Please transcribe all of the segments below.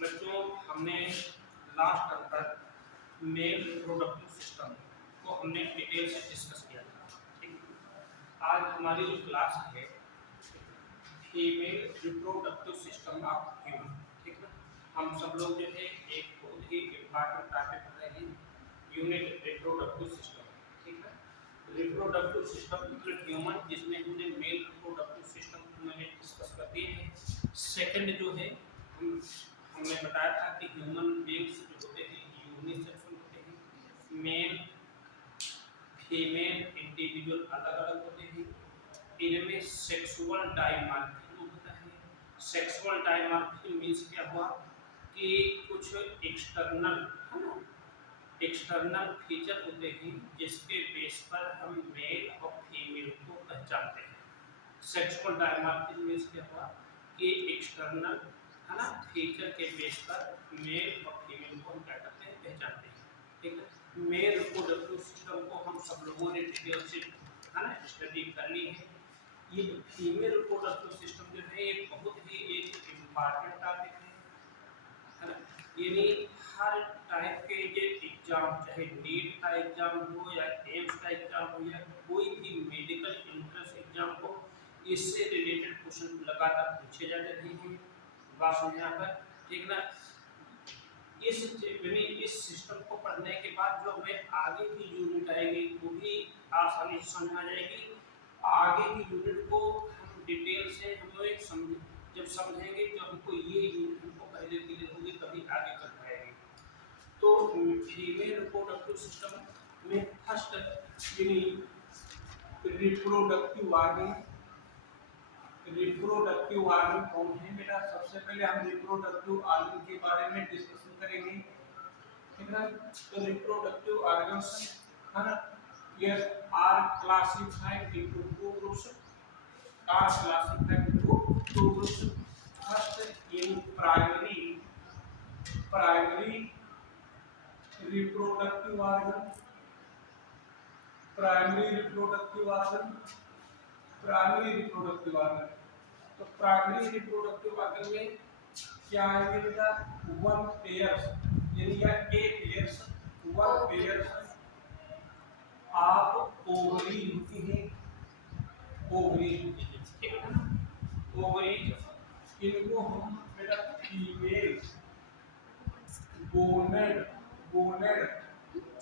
बच्चों हमने last term तक मेल रिप्रोडक्टिव सिस्टम को हमने डिटेल से डिस्कस किया था। ठीक, आज हमारी जो क्लास है female reproductive system of human. ठीक ना, हम सब लोग जो है एक बहुत ही इम्पॉर्टेंट टॉपिक पढ़ रहे हैं, यूनिट रिप्रोडक्टिव सिस्टम। ठीक है, रिप्रोडक्टिव सिस्टम मतलब ह्यूमन, जिसमें हमने मेल रिप्रोडक्टिव सिस्टम को मैंने डिस्कस कर दिए हैं। सेकंड जो है हमने बताया था कि ह्यूमन बींग्स जो होते हैं यूनिसेक्सुअल होते हैं, मेल फीमेल इंडिविजुअल अलग अलग होते हैं। इनमें सेक्सुअल डायमॉर्फिज्म होता है। सेक्सुअल डायमॉर्फिज्म मींस क्या हुआ कि कुछ एक्सटर्नल है ना, एक्सटर्नल फीचर होते हैं जिसके बेस पर हम मेल और फीमेल को पहचानते हैं। सेक्सुअल डायमॉर्फिज्म मींस क्या हुआ कि एक्सटर्नल है ना फीचर के बेस पर मेल और फीमेल को हम क्या करते हैं, पहचानते हैं। ठीक है, मेल रिप्रोडक्टिव सिस्टम को हम सब लोगों ने डिटेल से है ना स्टडी कर ली है। ये फीमेल रिप्रोडक्टिव सिस्टम जो है ये बहुत ही एक इम्पॉर्टेंट टॉपिक है ना। यानी हर टाइप के ये एग्जाम, चाहे नीट का एग्जाम हो या एम्स का एग्जाम हो या कोई भी मेडिकल एंट्रेंस एग्जाम हो, इससे रिलेटेड क्वेश्चन लगातार पूछे जाते रहे हैं। बात समझ यहाँ पर, ठीक ना। इस सिस्टम को पढ़ने के बाद जो हमें आगे की यूनिट आएगी वो भी आसानी से समझ आ जाएगी। आगे की यूनिट को हम डिटेल से हम लोग जब समझेंगे, जब हमको ये यूनिट हमको पहले क्लियर होगी तभी आगे कर पाएंगे। तो फीमेल रिप्रोडक्टिव सिस्टम में first reproductive organ, reproductive organ कौन है बेटा? सबसे पहले हम रिप्रोडक्टिव ऑर्गन के बारे में डिस्कशन करेंगे। ठीक है, तो रिप्रोडक्टिव ऑर्गन्स है ना, ये are classified into two groups, are classified into two groups. First in primary reproductive organ, primary reproductive organ, primary reproductive organ. तो प्राइमरी रिप्रोडक्टिव ऑर्गन में क्या आएंगे बेटा? वन पेयर्स, यानी या a pairs, one pairs of ovary होती है, ovary ठीक है ना। ओवरीज इनको हम बेटा फीमेल गोनेड, गोनेड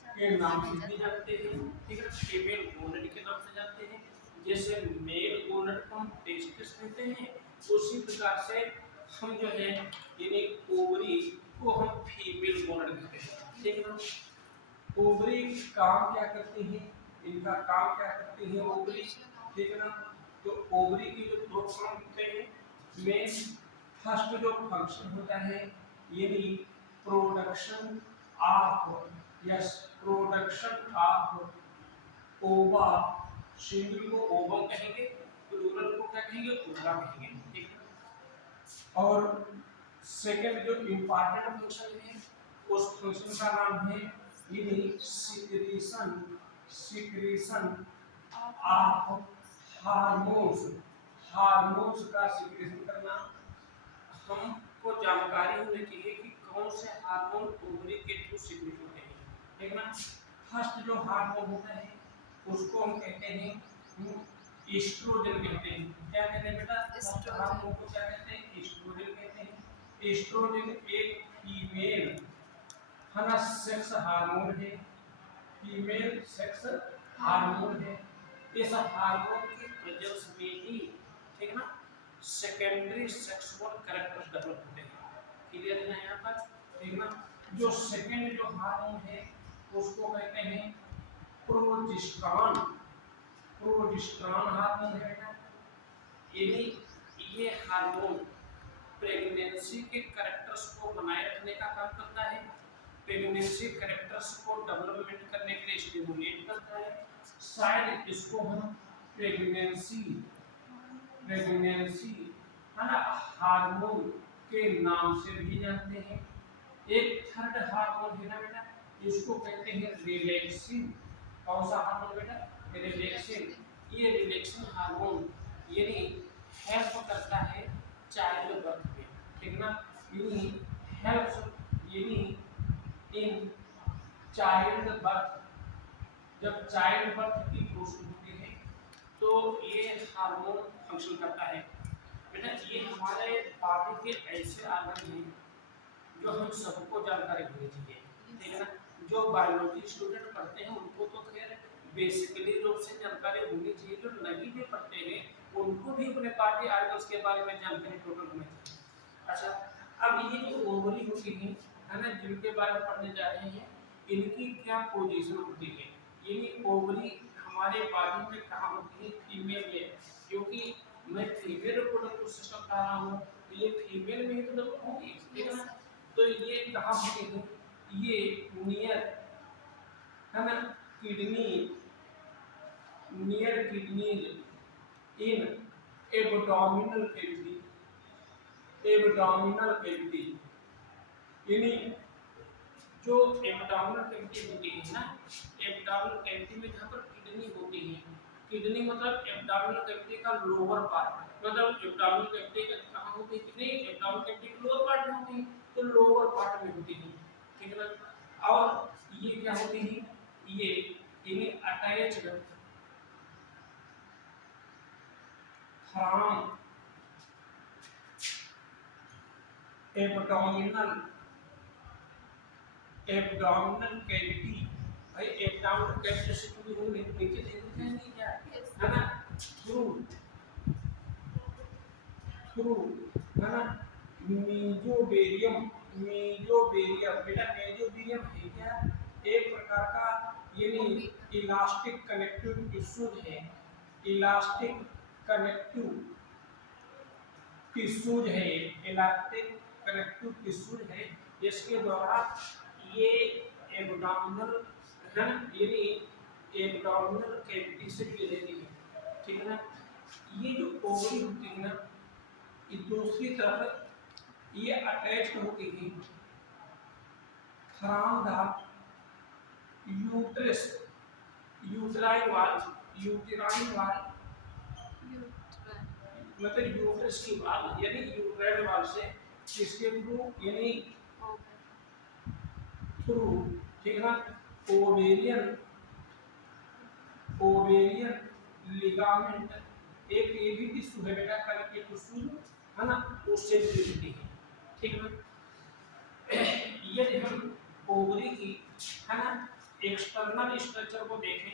के नाम से भी जानते हैं। ठीक है, फीमेल गोनेड के नाम से जानते हैं। जैसे मेल गोनेड को हम टेस्टिस कहते हैं, उसी प्रकार से हम जो है यानी ओवरी को हम फीमेल गोनेड कहते हैं। ठीक है ना। ओवरी काम क्या करती है, इनका काम क्या करती है ओवरी? ठीक है ना। तो ओवरी की जो दो काम होते हैं, में फर्स्ट जो फंक्शन होता है यानी production of, yes, production of ओवा, सिंगल को ओवम कहेंगे, प्लूरल को क्या कहेंगे? ओवा कहेंगे। ठीक है, और सेकंड जो इंपॉर्टेंट फंक्शन है उस फंक्शन का नाम है यानी secretion, secretion of hormones, hormones का सिक्रीशन करना। हमको जानकारी होनी चाहिए कि कौन से हार्मोन ओवरी के थ्रू सिक्रीट होते हैं। ठीक ना। फर्स्ट जो हार्मोन होता है उसको हम कहते हैं एस्ट्रोजन कहते हैं। क्या कहते हैं बेटा? हार्मोन को क्या कहते हैं? एस्ट्रोजन कहते हैं। एस्ट्रोजन एक फीमेल है ना सेक्स हार्मोन है, फीमेल सेक्स हार्मोन है। इस हार्मोन की प्रेजेंस में ही ठीक ना सेकेंडरी सेक्सुअल कैरेक्टर्स डेवलप होते हैं। क्लियर है ना यहाँ पर? ठीक ना। जो सेकेंड जो हार्मोन है उसको कहते हैं प्रोजेस्टेरॉन, प्रोजेस्टेरॉन हार्मोन है बेटा। यानी ये हार्मोन प्रेगनेंसी के कैरेक्टर्स को बनाए रखने का काम करता है, प्रेगनेंसी कैरेक्टर्स को डेवलपमेंट करने के लिए स्टिमुलेट करता है। शायद इसको हम प्रेगनेंसी, प्रेगनेंसी है ना हार्मोन के नाम से भी जानते हैं। एक थर्ड हार्मोन है ना बेटा, इसको कहते हैं रिलैक्सिन। कौन सा हार्मोन बेटा? रिलैक्सिन। ये रिलैक्सिन हार्मोन यानी हेल्प करता है चाइल्ड बर्थ में। ठीक ना, यानी हेल्प्स यानी इन चाइल्ड बर्थ, जब चाइल्ड बर्थ की प्रोसेस होती है तो ये हार्मोन फंक्शन करता है। बेटा ये हमारे बॉडी के ऐसे आर्गन हैं जो हम सबको जानकारी होनी चाहिए, ठीक है ना। जो बायोलॉजी स्टूडेंट पढ़ते हैं उनको तो खैर बेसिकली रूप से जानकारी होनी चाहिए, जो नहीं भी पढ़ते हैं उनको भी अपने बॉडी ऑर्गन्स के बारे में जानकारी टोटल होनी चाहिए। अच्छा अब ये जो ओवरी होती है ना, जिनके बारे में पढ़ने जा रहे हैं, इनकी क्या पोजीशन होती है, यानी ओवरी हमारे बॉडी में कहाँ होती है, फीमेल में, क्योंकि मैं फीमेल रिप्रोडक्टिव सिस्टम पढ़ा रहा हूँ तो ये फीमेल में ही तो डेवलप होगी, ठीक है ना। तो ये कहाँ होती है, ये नियर है ना kidney, near kidneys in abdominal cavity, abdominal cavity, यानी जो एब्डोमिनल कैविटी होती है ना, एब्डोमिनल कैविटी में जहाँ पर किडनी होती है, किडनी मतलब एब्डोमिनल कैविटी का लोअर पार्ट, मतलब एब्डोमिनल कैविटी का कहाँ होती है किडनी, एब्डोमिनल कैविटी के लोअर पार्ट में होती है, तो लोअर पार्ट में होती है, ठीक है ना। और ये क्या होती है, ये इन्हें attached from abdominal, abdominal cavity, भाई एब्डोमिनल कैविटी से पूरी हो नीचे देखते हैं क्या है ना, थ्रू थ्रू है ना मीजोबेरियम, मीजोबेरियम, बेटा मीजोबेरियम है क्या, एक प्रकार का यानी इलास्टिक कनेक्टिव टिश्यूज है, इलास्टिक कनेक्टिव टिश्यूज है, इलास्टिक कनेक्टिव टिश्यूज है, इसके द्वारा ये एब्डोमिनल है ना, यानी एब्डोमिनल कैविटी से जुड़ी रहती है, ठीक है ना। ये जो ओवरी होती है ना, ये दूसरी तरफ ये अटैच होती है फ्रॉम द यूट्रस, यूट्राइन वाल, यूट्राइन वाल मतलब यूट्रस की वाल यानी यूट्राइन वाल से, इसके थ्रू यानी थ्रू, ठीक है ना, ओवेरियन, ओवेरियन लिगामेंट, एक ये भी टिश्यू है बेटा कनेक्टिव टिश्यू है ना, उससे जुड़ी होती है, ठीक है ना। यदि हम ओवरी की है ना एक्सटर्नल स्ट्रक्चर को देखें,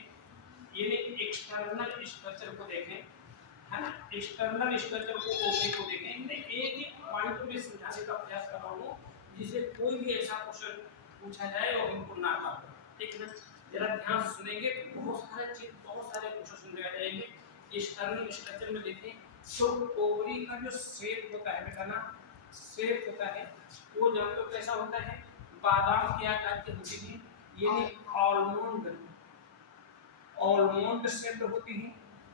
यानी एक्सटर्नल स्ट्रक्चर को देखें है ना, एक्सटर्नल स्ट्रक्चर को ओवरी को देखें, मैं एक एक पॉइंट में समझाने का प्रयास कर रहा हूँ जिससे कोई भी ऐसा क्वेश्चन पूछा जाए और हमको ना आता हो, ठीक है ना। जरा ध्यान से सुनेंगे तो बहुत सारे चीज, बहुत सारे क्वेश्चन सुन जाएंगे। एक्सटर्नल स्ट्रक्चर में देखें तो ओवरी का जो शेप होता है बेटा ना, शेप होता है वो जानते हो कैसा होता है, बादाम के आकार की होती है, यानी आलमंड, आलमंड शेप होती है,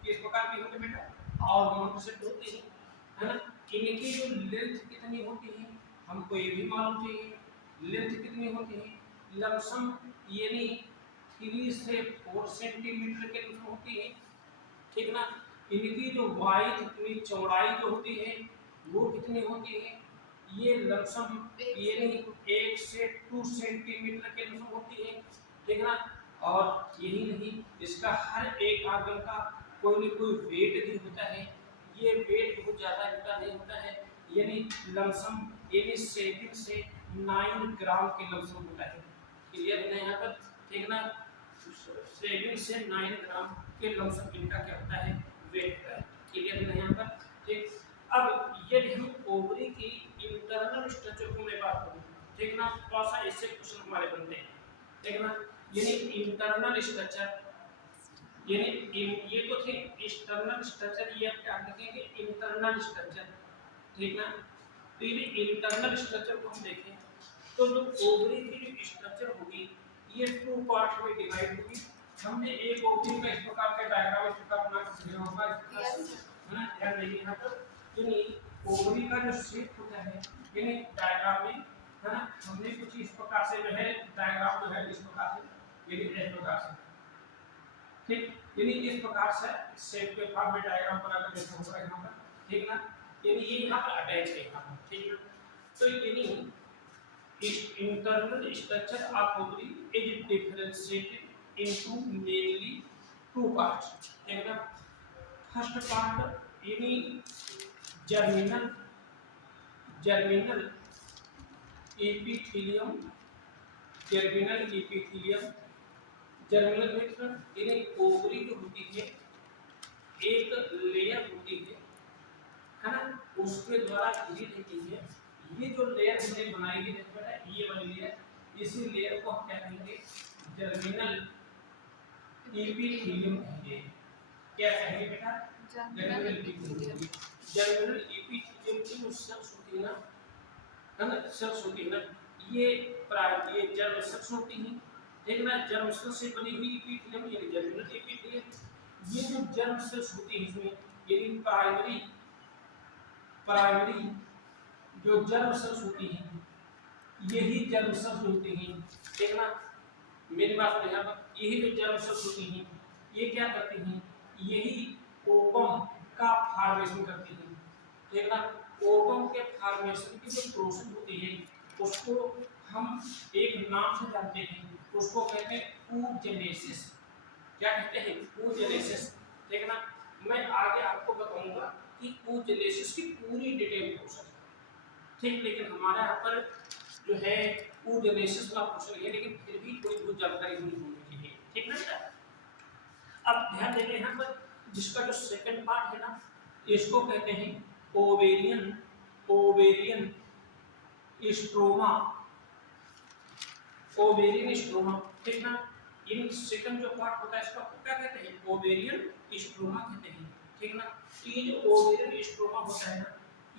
किस प्रकार की होती है बेटा, आलमंड शेप होती है ना। इनकी जो लेंथ कितनी होती है हमको ये भी मालूम चाहिए, लेंथ कितनी होती है, लमसम यानी 3 से 4 सेंटीमीटर के बीच होती है, ठीक ना। इनकी जो वाइड यानी चौड़ाई जो होती है वो कितनी होती है, ये लमसम यानी 1 से 2 सेंटीमीटर के बीच होती है, ठीक ना। और यही नहीं, इसका हर एक आर्गन का कोई न कोई वेट भी होता है, ये वेट बहुत ज़्यादा इनका नहीं होता है, यानी लमसम यानी 7 से 9 ग्राम के लमसम होता है, क्लियर है यहाँ पर, ठीक ना। 7 से 9 ग्राम के लमसम इनका क्या होता है, वेट होता है, क्लियर है यहाँ पर, ठीक। अब यदि हम ओवरी की इंटरनल स्ट्रक्चर को मैं बात करूँ, ठीक ना, थोड़ा सा इससे क्वेश्चन हमारे बनते हैं, ठीक ना। यानी इंटरनल स्ट्रक्चर, यानी ये तो थे एक्सटर्नल स्ट्रक्चर, ये आप क्या लिखेंगे इंटरनल स्ट्रक्चर, ठीक ना। तो ये इंटरनल स्ट्रक्चर को हम देखें तो जो ओवरी की जो स्ट्रक्चर होगी ये 2 पार्ट में डिवाइड होगी। हमने एक ओवरी का इस प्रकार का डायग्राम इस प्रकार बना के दिया होगा, है ना, ध्यान रखिए यहाँ पर, यानी ओवरी का जो शेप होता है यानी डायग्राम में, है ना, हमने कुछ इस प्रकार से जो है डायग्राम जो है इस प्रकार से, यानी इस प्रकार से, ठीक, यानी इस प्रकार से शेप के फॉर्म में डायग्राम बनाकर देखा होगा यहाँ पर, ठीक ना। यानी ये यहाँ पर अटैच है यहाँ पर, ठीक है। तो यानी internal structure of ovary is differentiated into mainly two parts. ठीक है, फर्स्ट पार्ट यानी germinal germinal epithelium, germinal epithelium, germinal में यानी ओवरी जो होती है एक लेयर होती है ना, उसके द्वारा घिरी रहती है। ये जो लेयर हमने बनाई है बेटा, ये वाली लेयर, इसी लेयर को हम क्या कहेंगे, जर्मिनल एपिथेलियम कहेंगे। क्या कहेंगे बेटा, जर्मिनल एपिथेलियम। जर्मिनल एपिथेलियम की जो सेल्स होती है ना, सेल्स होती है ना, ये जर्म सेल्स होती हैं, ठीक ना, जर्म सेल्स से बनी हुई एपिथेलियम यानी जर्मिनल एपिथेलियम। ये जो जर्म सेल्स होती है इसमें यानी प्राइमरी जो जर्म सेल्स होती हैं, यही जर्म सेल्स होती हैं, ठीक ना, मेरी बात यहाँ पर, यही जो जर्म सेल्स होती हैं ये क्या करती हैं, यही ओवम का फॉर्मेशन करती हैं, ठीक ना। ओवम के फॉर्मेशन की जो प्रोसेस होती है उसको हम एक नाम से जानते हैं, उसको कहते हैं oogenesis। क्या कहते हैं, oogenesis, ठीक ना। मैं आगे आपको बताऊंगा कि oogenesis की पूरी डिटेल प्रोसेस, ठीक, लेकिन हमारे यहाँ पर जो है oogenesis का क्वेश्चन है, लेकिन फिर भी कोई बहुत जानकारी होनी चाहिए, ठीक ना बेटा। अब ध्यान देंगे यहाँ पर, जिसका जो सेकंड पार्ट है ना, इसको कहते हैं ओवेरियन स्ट्रोमा, ओवेरियन स्ट्रोमा, ठीक ना। इन सेकंड जो पार्ट होता है इसका क्या कहते हैं, ओवेरियन स्ट्रोमा कहते हैं, ठीक ना। ये जो ओवेरियन स्ट्रोमा होता है ना,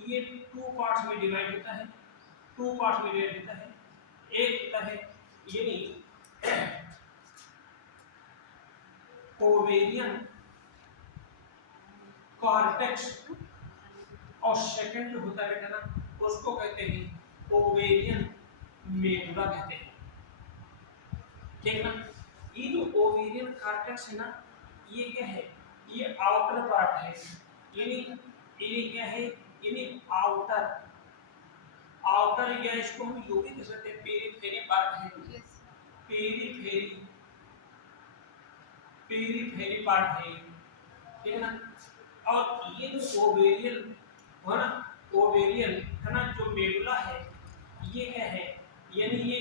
ये टू पार्ट्स में डिवाइड होता है, टू पार्ट्स में डिवाइड होता है। एक होता है यानी ओवेरियन कॉर्टेक्स, और सेकंड जो होता है ना उसको कहते हैं ओवेरियन मेडुला कहते हैं, ठीक ना। ये जो ओवेरियन कॉर्टेक्स है ना, ये क्या है, ये आउटर पार्ट है, यानी ये क्या है, यानी आउटर या इसको हम यो भी कह सकते हैं पेरीफेरी पार्ट है, पेरीफेरी पार्ट है, ठीक है ना। और ये जो ओवेरियन है ना, ओवेरियन है ना, जो मेडुला है ये क्या है, यानी ये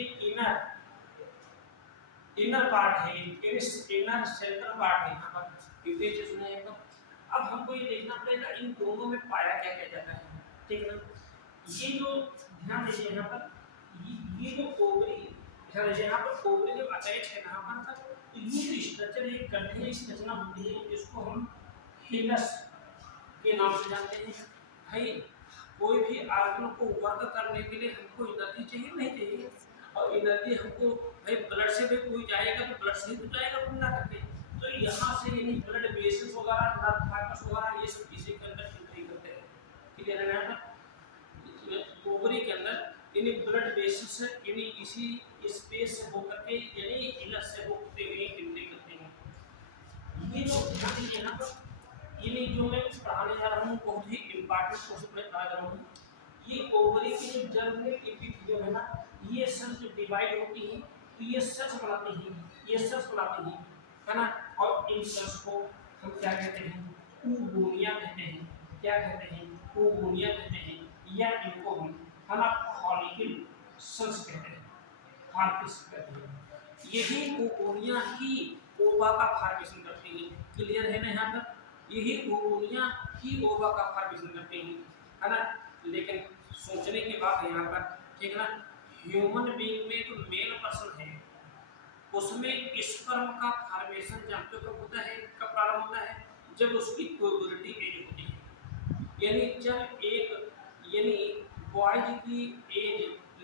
इनर पार्ट है, इनर सेंट्रल पार्ट है यहाँ पर, इतने चीज सुने हैं। अब हमको ये देखना पड़ेगा इन दोनों में पाया क्या क्या जाता है, ठीक है ना। ये जो ध्यान दीजिए यहाँ पर, ये जो ओवरी, ध्यान दीजिए यहाँ पर ओवरी जब अटैच है यहाँ पर, ये जो स्ट्रक्चर है कंटिन्यूअस संरचना होती है, इसको हम हिलस के नाम से जानते हैं। भाई कोई भी आर्गन को वर्क करने के लिए हमको एनर्जी चाहिए नहीं चाहिए, और एनर्जी हमको भाई ब्लड से भी कोई जाएगा तो ब्लड से ही तो जाएगा घूमना करके, तो यहाँ से यानी ब्लड वेसल्स वगैरह, नर्व फाइबर्स वगैरह ये सब इसी के अंदर एंट्री करते हैं, क्लियर है ना। ओवरी के अंदर यानी ब्लड वेसल्स यानी इसी स्पेस से होकर के यानी हिलस से होते हुए एंट्री करते हैं। ये जो ध्यान दीजिए यहाँ पर, यानी जो मैं पढ़ाने जा रहा हूँ बहुत ही इम्पोर्टेंट क्वेश्चन मैं पढ़ा रहा हूँ। ये ओवरी की जो जर्मिनल एपिथेलियम है ना, ये सेल्स जो डिवाइड होती हैं तो ये सेल्स बनाती हैं, ये सेल्स बनाती हैं, है ना। और इन सेल्स को हम क्या कहते हैं, oogonia कहते हैं। क्या कहते हैं, oogonia कहते हैं, या इनको हम है ना फॉलिकल सेल्स कहते हैं, फॉलिकल्स कहते हैं। यही oogonia ही ओवा का फॉर्मेशन करती है, क्लियर है ना यहाँ पर। यही oogonia ही ओवा का फॉर्मेशन करते हैं, है ना। लेकिन सोचने की बात है यहाँ पर, ठीक है ना, ह्यूमन बीइंग में जो मेल पर्सन है उसमें स्पर्म का फॉर्मेशन जब तक होता है, कब प्रारंभ होता है, जब उसकी प्यूबर्टी एज होती है, यानी जब एक यानी बॉयज की एज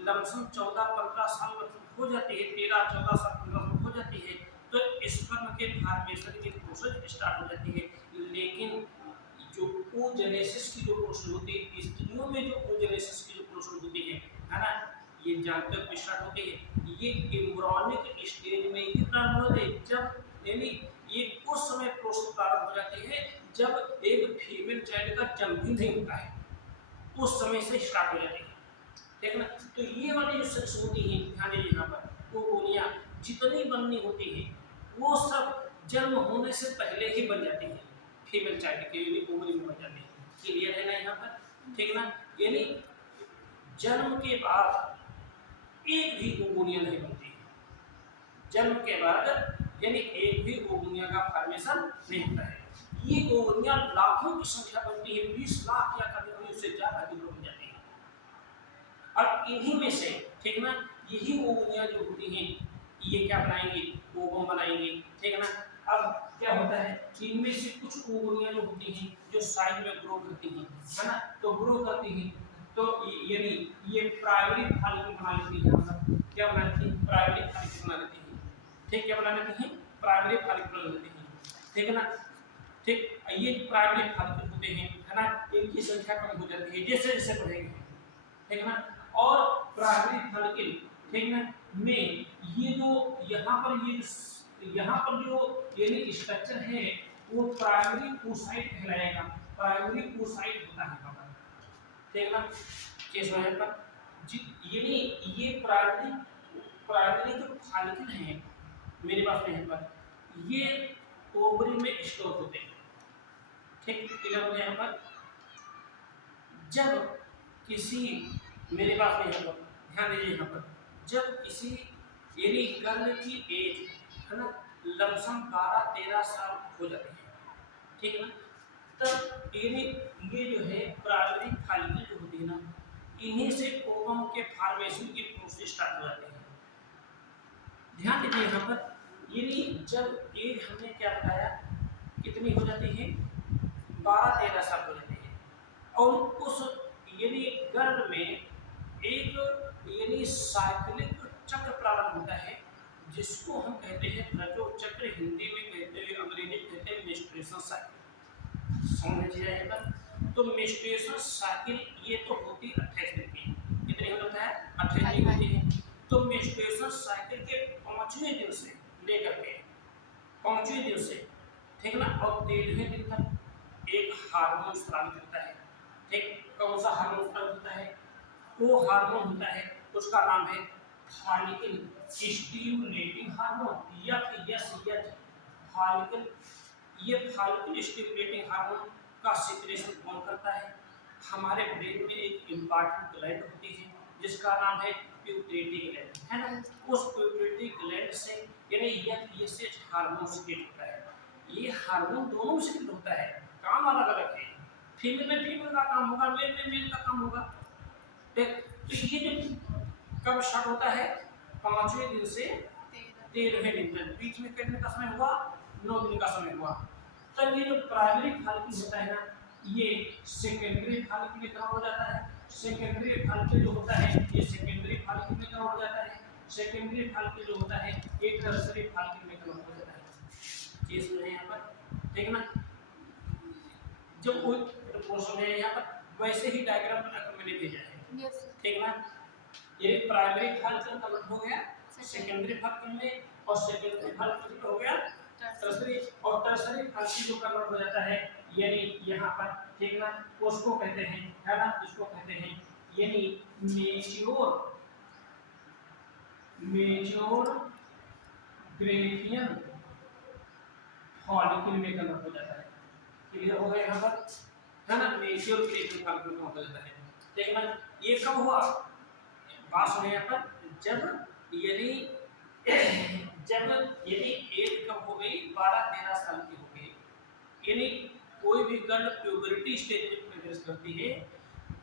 लमसम 14-15 साल हो जाती है, 13-14 साल 15 साल हो जाती है, तो स्पर्म के फॉर्मेशन की प्रोसेस स्टार्ट हो जाती है। लेकिन जो oogenesis की जो प्रोसेस होती है, स्त्रियों में जो oogenesis की जो प्रोसेस होती है ना, ये जब तक स्टार्ट होती है ये एम्ब्रियोनिक स्टेज में ही प्रारंभ होती है, जब यानी ये उस समय प्रोसेस प्रारंभ हो जाती है जब एक फीमेल चाइल्ड का जन्म भी नहीं होता है, उस समय से स्टार्ट हो जाती है, ठीक है ना। तो ये वाली जो सेक्स होती है, ध्यान दीजिए यहाँ पर ओवोनिया जितनी बननी होती है वो सब जन्म होने से पहले ही बन जाती है, फीमेल चाइल्ड के ओवरी में बन जाती है। क्लियर है ना यहाँ पर, ठीक ना। यानी जन्म के बाद एक भी ओवोनिया नहीं बनती है, जन्म के बाद यानी एक भी ओवोनिया का फॉर्मेशन नहीं होता है। ये ओवोनिया लाखों की संख्या बनती है, 20 लाख या कभी उससे ज्यादा की बन जाती है। अब इन्हीं में से, ठीक ना, यही ओवोनिया जो होती हैं ये क्या बनाएंगे, ओवम बनाएंगे, ठीक है ना। अब क्या होता है, इनमें से कुछ ओवोनिया जो होती हैं जो साइड में ग्रो करती हैं, है ना, तो ग्रो करती हैं तो यानी ये प्राइमरी फॉलिकल बना लेती है। क्या बना लेती है, प्राइमरी फॉलिकल बना लेती है, ठीक, क्या बना लेती है, प्राइमरी फॉलिकल बना लेती है, ठीक है ना। ठीक, ये प्राइमरी फॉलिकल होते हैं, है ना, इनकी संख्या कम हो जाती है जैसे जैसे बढ़ेंगे, ठीक है ना। और प्राइमरी फॉलिकल, ठीक ना, में ये जो यहाँ पर जो यानी स्ट्रक्चर है वो प्राइमरी oocyte कहलाएगा, प्राइमरी oocyte होता है यहाँ पर, ठीक ना। केस हो पर यानी ये प्राइमरी जो फॉलिकल है मेरे पास में यहाँ पर ये ओवरी में स्टोर होते हैं, ठीक, क्लियर हो गया यहाँ पर। जब किसी मेरे पास में यहाँ पर ध्यान दीजिए, यहाँ पर जब किसी यानी गर्ल की एज, है ना, लमसम 12-13 साल हो जाती है, ठीक है ना, तब यानी ये जो है प्राइमरी फॉलिकल जो होती है ना, इन्हीं से ओवम के फॉर्मेशन की प्रोसेस स्टार्ट हो जाती है। ध्यान दीजिए यहाँ पर यानी जब एज हमने क्या बताया कितनी हो जाती है, 12-13 साल हो जाती है, और उस यानी गर्भ में एक यानी साइक्लिक चक्र प्रारंभ होता है जिसको हम कहते हैं रजो चक्र, हिंदी में कहते हैं, अंग्रेजी में कहते हैं मेंस्ट्रुएशन साइकिल। समझ जाएगा। तो मेंस्ट्रुएशन साइकिल ये तो होती 28 दिन की, कितनी होता है, 28 दिन होती है। तो मेंस्ट्रुएशन साइकिल के 5वें दिन से लेकर के 5वें दिन से, ठीक ना, और 13वें दिन तक एक हार्मोन स्रावित होता है, ठीक। कौन सा हार्मोन स्रावित होता है, वो हार्मोन होता है उसका नाम है फॉलिकल स्टिमुलेटिंग हार्मोन या FSH फॉलिकल। ये फॉलिकल स्टिमुलेटिंग हार्मोन का सिक्रेशन कौन करता है, हमारे ब्रेन में एक इम्पॉर्टेंट ग्लैंड होती है जिसका नाम है पिट्यूटरी ग्लैंड, है ना। उस पिट्यूटरी ग्लैंड से यानी FSH हार्मोन सिक्रेट होता है। ये हार्मोन दोनों सिक्रेट होता है, काम अलग अलग है, फीमेल में फीमेल का काम होगा, मेल में मेल का काम होगा। तो ये जो कब स्टार्ट होता है, 5वें दिन से 13वें दिन तक, बीच में कितने का समय हुआ, 9 दिन का समय हुआ। तब ये जो प्राइमरी फॉलिकल होता है ना, ये सेकेंडरी फॉलिकल में कन्वर्ट हो जाता है। सेकेंडरी फॉलिकल जो होता है ये सेकेंडरी फॉलिकल में कन्वर्ट हो जाता है। सेकेंडरी फॉलिकल जो होता है ये टर्शियरी फॉलिकल में कन्वर्ट हो जाता है। ये सुने यहाँ पर, ठीक ना। जब कोई पोर्शन है यहाँ पर वैसे ही डायग्राम बनाकर मैंने भेजा है, ठीक ना। ये प्राइमरी फॉलिकल कन्वर्ट हो गया सेकेंडरी फॉलिकल में, और सेकेंडरी फॉलिकल हो गया टर्शियरी, और टर्शियरी फॉलिकल जो कन्वर्ट हो जाता है यानी यहाँ पर, ठीक ना, उसको कहते हैं, है ना, इसको कहते हैं यानी मेच्योर ग्रेवियन फॉलिकल में कन्वर्ट हो जाता है। क्लियर हो गया यहाँ पर, है ना, मेच्योर ग्रेवियन फॉलिकल में हो जाता है, ठीक ना। ये कब हुआ, बात सुने यहाँ पर, जब यदि एज कब हो गई, 12-13 साल की हो गई, यानी कोई भी गर्ल प्यूबर्टी स्टेज में प्रवेश करती है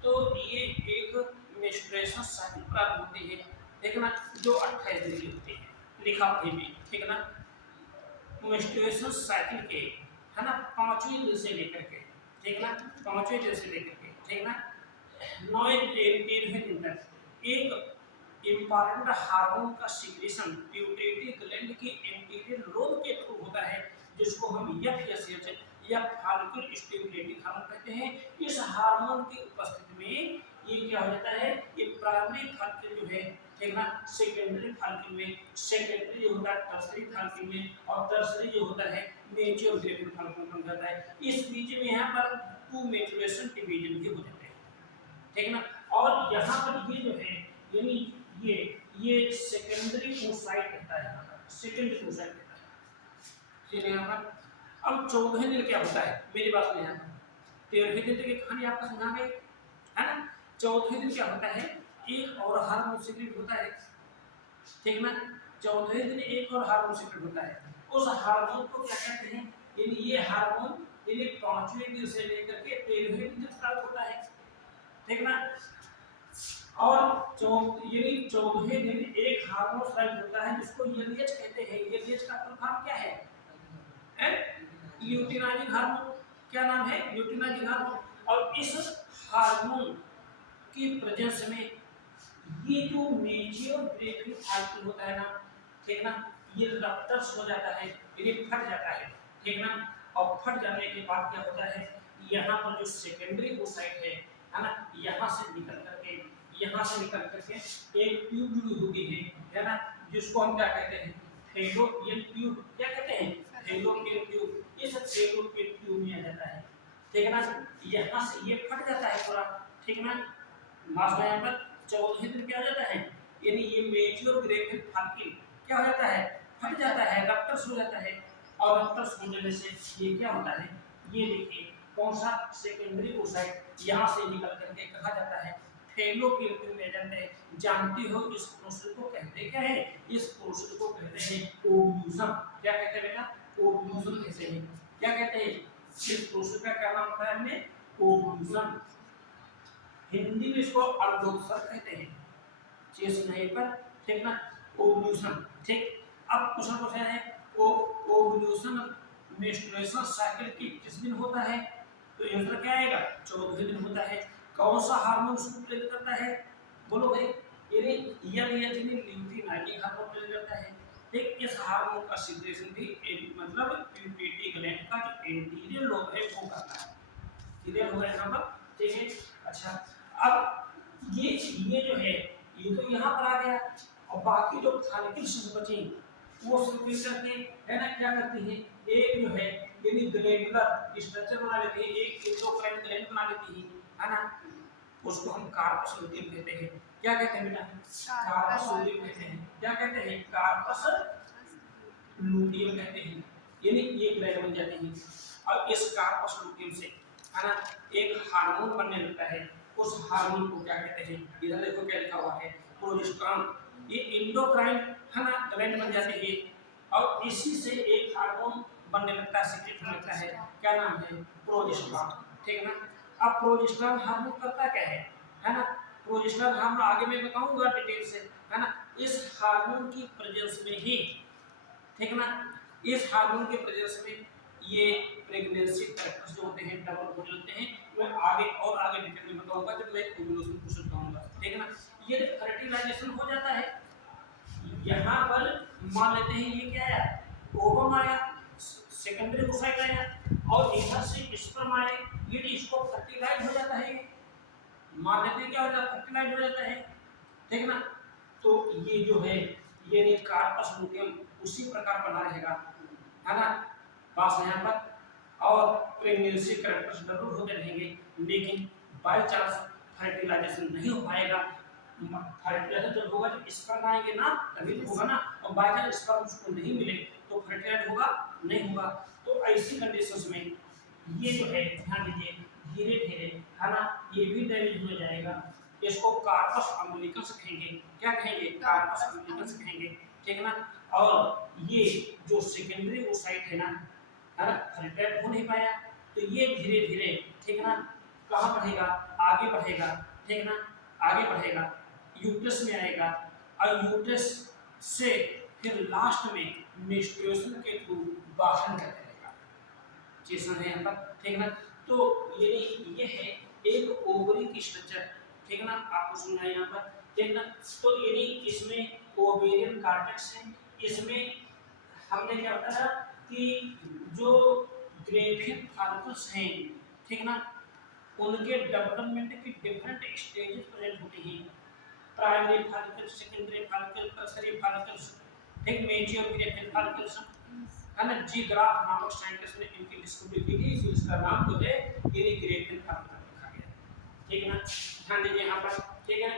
तो ये एक मेंस्ट्रुएशन साइकिल प्रारंभ होती है, ठीक ना, जो 28 दिन की होती है, लिखा भी, ठीक ना। मेंस्ट्रुएशन साइकिल के, है ना, 5वें दिन से लेकर के, ठीक ना, 5वें दिन से लेकर के, ठीक ना, 9-13वें दिन तक एक इम्पॉर्टेंट हार्मोन का सिक्रेशन पिट्यूटरी ग्लैंड की एंटीरियर लोब के थ्रू होता है जिसको हम FSH या फॉलिकल स्टिमुलेटिंग हार्मोन कहते हैं। इस हार्मोन की उपस्थिति में ये क्या हो जाता है, ये प्राइमरी फॉलिकल जो है, ठीक ना, सेकेंडरी फॉलिकल में, सेकेंडरी जो होता है टर्शियरी फॉलिकल में, और टर्शियरी जो होता है मेच्योर ग्रेवियन फॉलिकल बन जाता है। इस बीच में यहाँ पर 2 मैच्योरेशन डिवीजन भी हो जाते हैं, ठीक ना। और यहाँ पर ये जो है ये सेकेंडरी oocyte कहता है, यहाँ पर सेकेंडरी oocyte कहता है। ठीक है यहाँ पर। अब 14वें दिन क्या होता है, मेरी बात नहीं है, 13वें दिन तक की कहानी आपको समझा गई है ना। 14वें दिन क्या होता है, एक और हार्मोन सीक्रेट होता है, ठीक ना। 14वें दिन एक और हार्मोन सीक्रेट होता है, उस हार्मोन को क्या कहते हैं, यानी ये हार्मोन यानी 5वें दिन से लेकर के 13वें दिन तक स्राव होता है, ठीक ना। और यानी 14वें दिन एक हार्मोन स्राव होता है जिसको एलएच कहते हैं। एलएच का फुल फॉर्म क्या है, ल्यूटिनाइजिंग हार्मोन। क्या नाम है, ल्यूटिनाइजिंग हार्मोन। और इस हार्मोन की प्रेजेंस में ये जो मेचियोर ग्रेविटी फॉलिकल होता है ना, ठीक ना, ये रप्चर्स हो जाता है, ये फट जाता है, ठीक ना। और फट जाने के बाद क्या होता है, यहाँ पर जो सेकेंडरी oocyte है ना, यहाँ से निकल करके एक ट्यूब जुड़ी होती है ना, जिसको हम क्या कहते हैं, फैलोपियन ट्यूब। क्या कहते हैं, फैलोपियन ट्यूब। इस फैलोपियन ट्यूब में आ जाता है, ठीक ना। यहाँ से ये फट जाता है पूरा, ठीक ना। लास्ट में यहाँ पर 14वें दिन क्या हो जाता है, यानी ये मेच्योर ग्रेविटी फॉलिकल क्या हो जाता है, फट जाता है, रप्चर्स हो जाता है। और रप्चर्स हो जाने से ये क्या होता है, ये देखिए कौन सा सेकेंडरी oocyte यहाँ से निकल करके कहा जाता है फैलोपियन ट्यूब में जाते हैं। जानते हो इस प्रोसेस को कहते क्या है, इस प्रोसेस को कहते हैं ओव्यूलेशन। क्या कहते हैं बेटा, ओव्यूलेशन कहते हैं। क्या कहते हैं, इस प्रोसेस का क्या नाम बताया हमने, ओव्यूलेशन। हिंदी में इसको अर्धोत्सर्ग कहते हैं, चेस नहीं पर, ठीक ना, ओव्यूलेशन। ठीक, अब क्वेश्चन पूछा है ओव्यूलेशन मेंस्ट्रुएशन साइकिल की किस दिन होता है, तो आंसर क्या आएगा, 14वें दिन होता है। कौन सा हार्मोन उसको प्रेरित करता है, बोलो भाई, यानी ल्यूटिनाइजिंग हार्मोन प्रेरित करता है। ठीक, इस हार्मोन का सिक्रेशन भी मतलब पिट्यूटरी ग्लैंड का जो एंटीरियर लोब है वो करता है। क्लियर होगा यहाँ पर, ठीक है। अच्छा, अब ये जो है ये तो यहाँ पर आ गया, और बाकी जो फॉलिकल्स बचे वो सिक्रेट करते है ना, क्या करते हैं, एक जो है यानी ग्लैंडुलर स्ट्रक्चर बना लेते हैं, एक एंडोक्राइन ग्लैंड बना लेती है ना, उसको हम कार्पस लूटियम कहते हैं। क्या कहते हैं बेटा, कार्पस लूटियम कहते हैं। क्या कहते हैं, कार्पस लूटियम कहते हैं, यानी ये ग्लैंड बन जाते हैं। और इस कार्पस लूटियम से है ना एक हार्मोन बनने लगता है, उस हार्मोन को क्या कहते हैं, इधर देखो क्या लिखा हुआ है, प्रोजेस्टेरोन। ये एंडोक्राइन है ना ग्लैंड बन जाते हैं, और इसी से एक हार्मोन बनने लगता है, सिक्रेट होने लगता है, क्या नाम है, प्रोजेस्टेरोन। ठीक है ना। अब प्रोजेस्टेरोन हार्मोन करता क्या है ना, प्रोजेस्टेरोन हार्मोन आगे मैं बताऊंगा डिटेल से, है ना। इस हार्मोन की प्रेजेंस में ही, ठीक है ना, इस हार्मोन के प्रेजेंस में ये प्रेगनेंसी कैरेक्टर्स जो होते हैं डेवलप होने लगते हैं। मैं आगे और आगे डिटेल में बताऊंगा जब मैं ओव्यूलेशन प्रोसेस बताऊंगा, ठीक है ना। ये फर्टिलाइजेशन हो जाता है, यहाँ पर मान लेते हैं ये क्या आया, ओवम आया, सेकेंडरी oocyte आया, और इधर से स्पर्म आए, ये इसको फर्टिलाइज हो जाता है, मान लेते हैं क्या हो जाता है, फर्टिलाइज हो जाता है, ठीक है ना। तो ये जो है ये कार्पस लूटियम उसी प्रकार बना रहेगा, है ना, पास यहाँ पर, और प्रेगनेंसी कैरेक्टर्स जरूर होते रहेंगे, लेकिन बाय चांस फर्टिलाइजेशन नहीं हो पाएगा। फर्टिलाइजेशन जब होगा जब स्पर्म आएंगे ना तभी तो होगा ना, और बाय चांस स्पर्म उसको नहीं मिले तो फर्टिलाइज होगा नहीं होगा। तो ऐसी कंडीशंस में ये जो है ध्यान दीजिए, धीरे धीरे है ना ये भी डैमेज हो जाएगा। इसको कार्पस अम्बिलिकस कहेंगे। क्या कहेंगे, कार्पस अम्बिलिकस कहेंगे, ठीक है ना। और ये जो सेकेंडरी oocyte है ना, फर्टिलाइज हो नहीं पाया, तो ये धीरे धीरे, ठीक है ना, कहाँ बढ़ेगा, आगे बढ़ेगा, ठीक है ना, आगे बढ़ेगा, यूट्रस में आएगा, और यूट्रस से फिर लास्ट में मेंस्ट्रुएशन के थ्रू बाहर निकल जाएगा। चीज़ है यहाँ पर, ठीक है ना। तो ये है एक ओवरी की स्ट्रक्चर, ठीक है ना, आपको सुनना है यहाँ पर, ठीक है ना। तो यानी इसमें ओवेरियन कॉर्टेक्स है, इसमें हमने क्या बताया कि जो ग्रेवियन फॉलिकल्स हैं, ठीक ना, उनके डेवलपमेंट की डिफरेंट स्टेजेस प्रेजेंट होती हैं। Primary follicle, secondary follicle, tertiary follicles, ठीक, मेच्योर ग्रेवियन फॉलिकल्स, है ना। जी ग्राफ नामक साइंटिस्ट ने इनकी डिस्कवरी की थी, इसलिए इसका नाम जो है ये ग्रेवियन फॉलिकल रखा गया, ठीक है ना। ध्यान दीजिए यहाँ पर, ठीक है।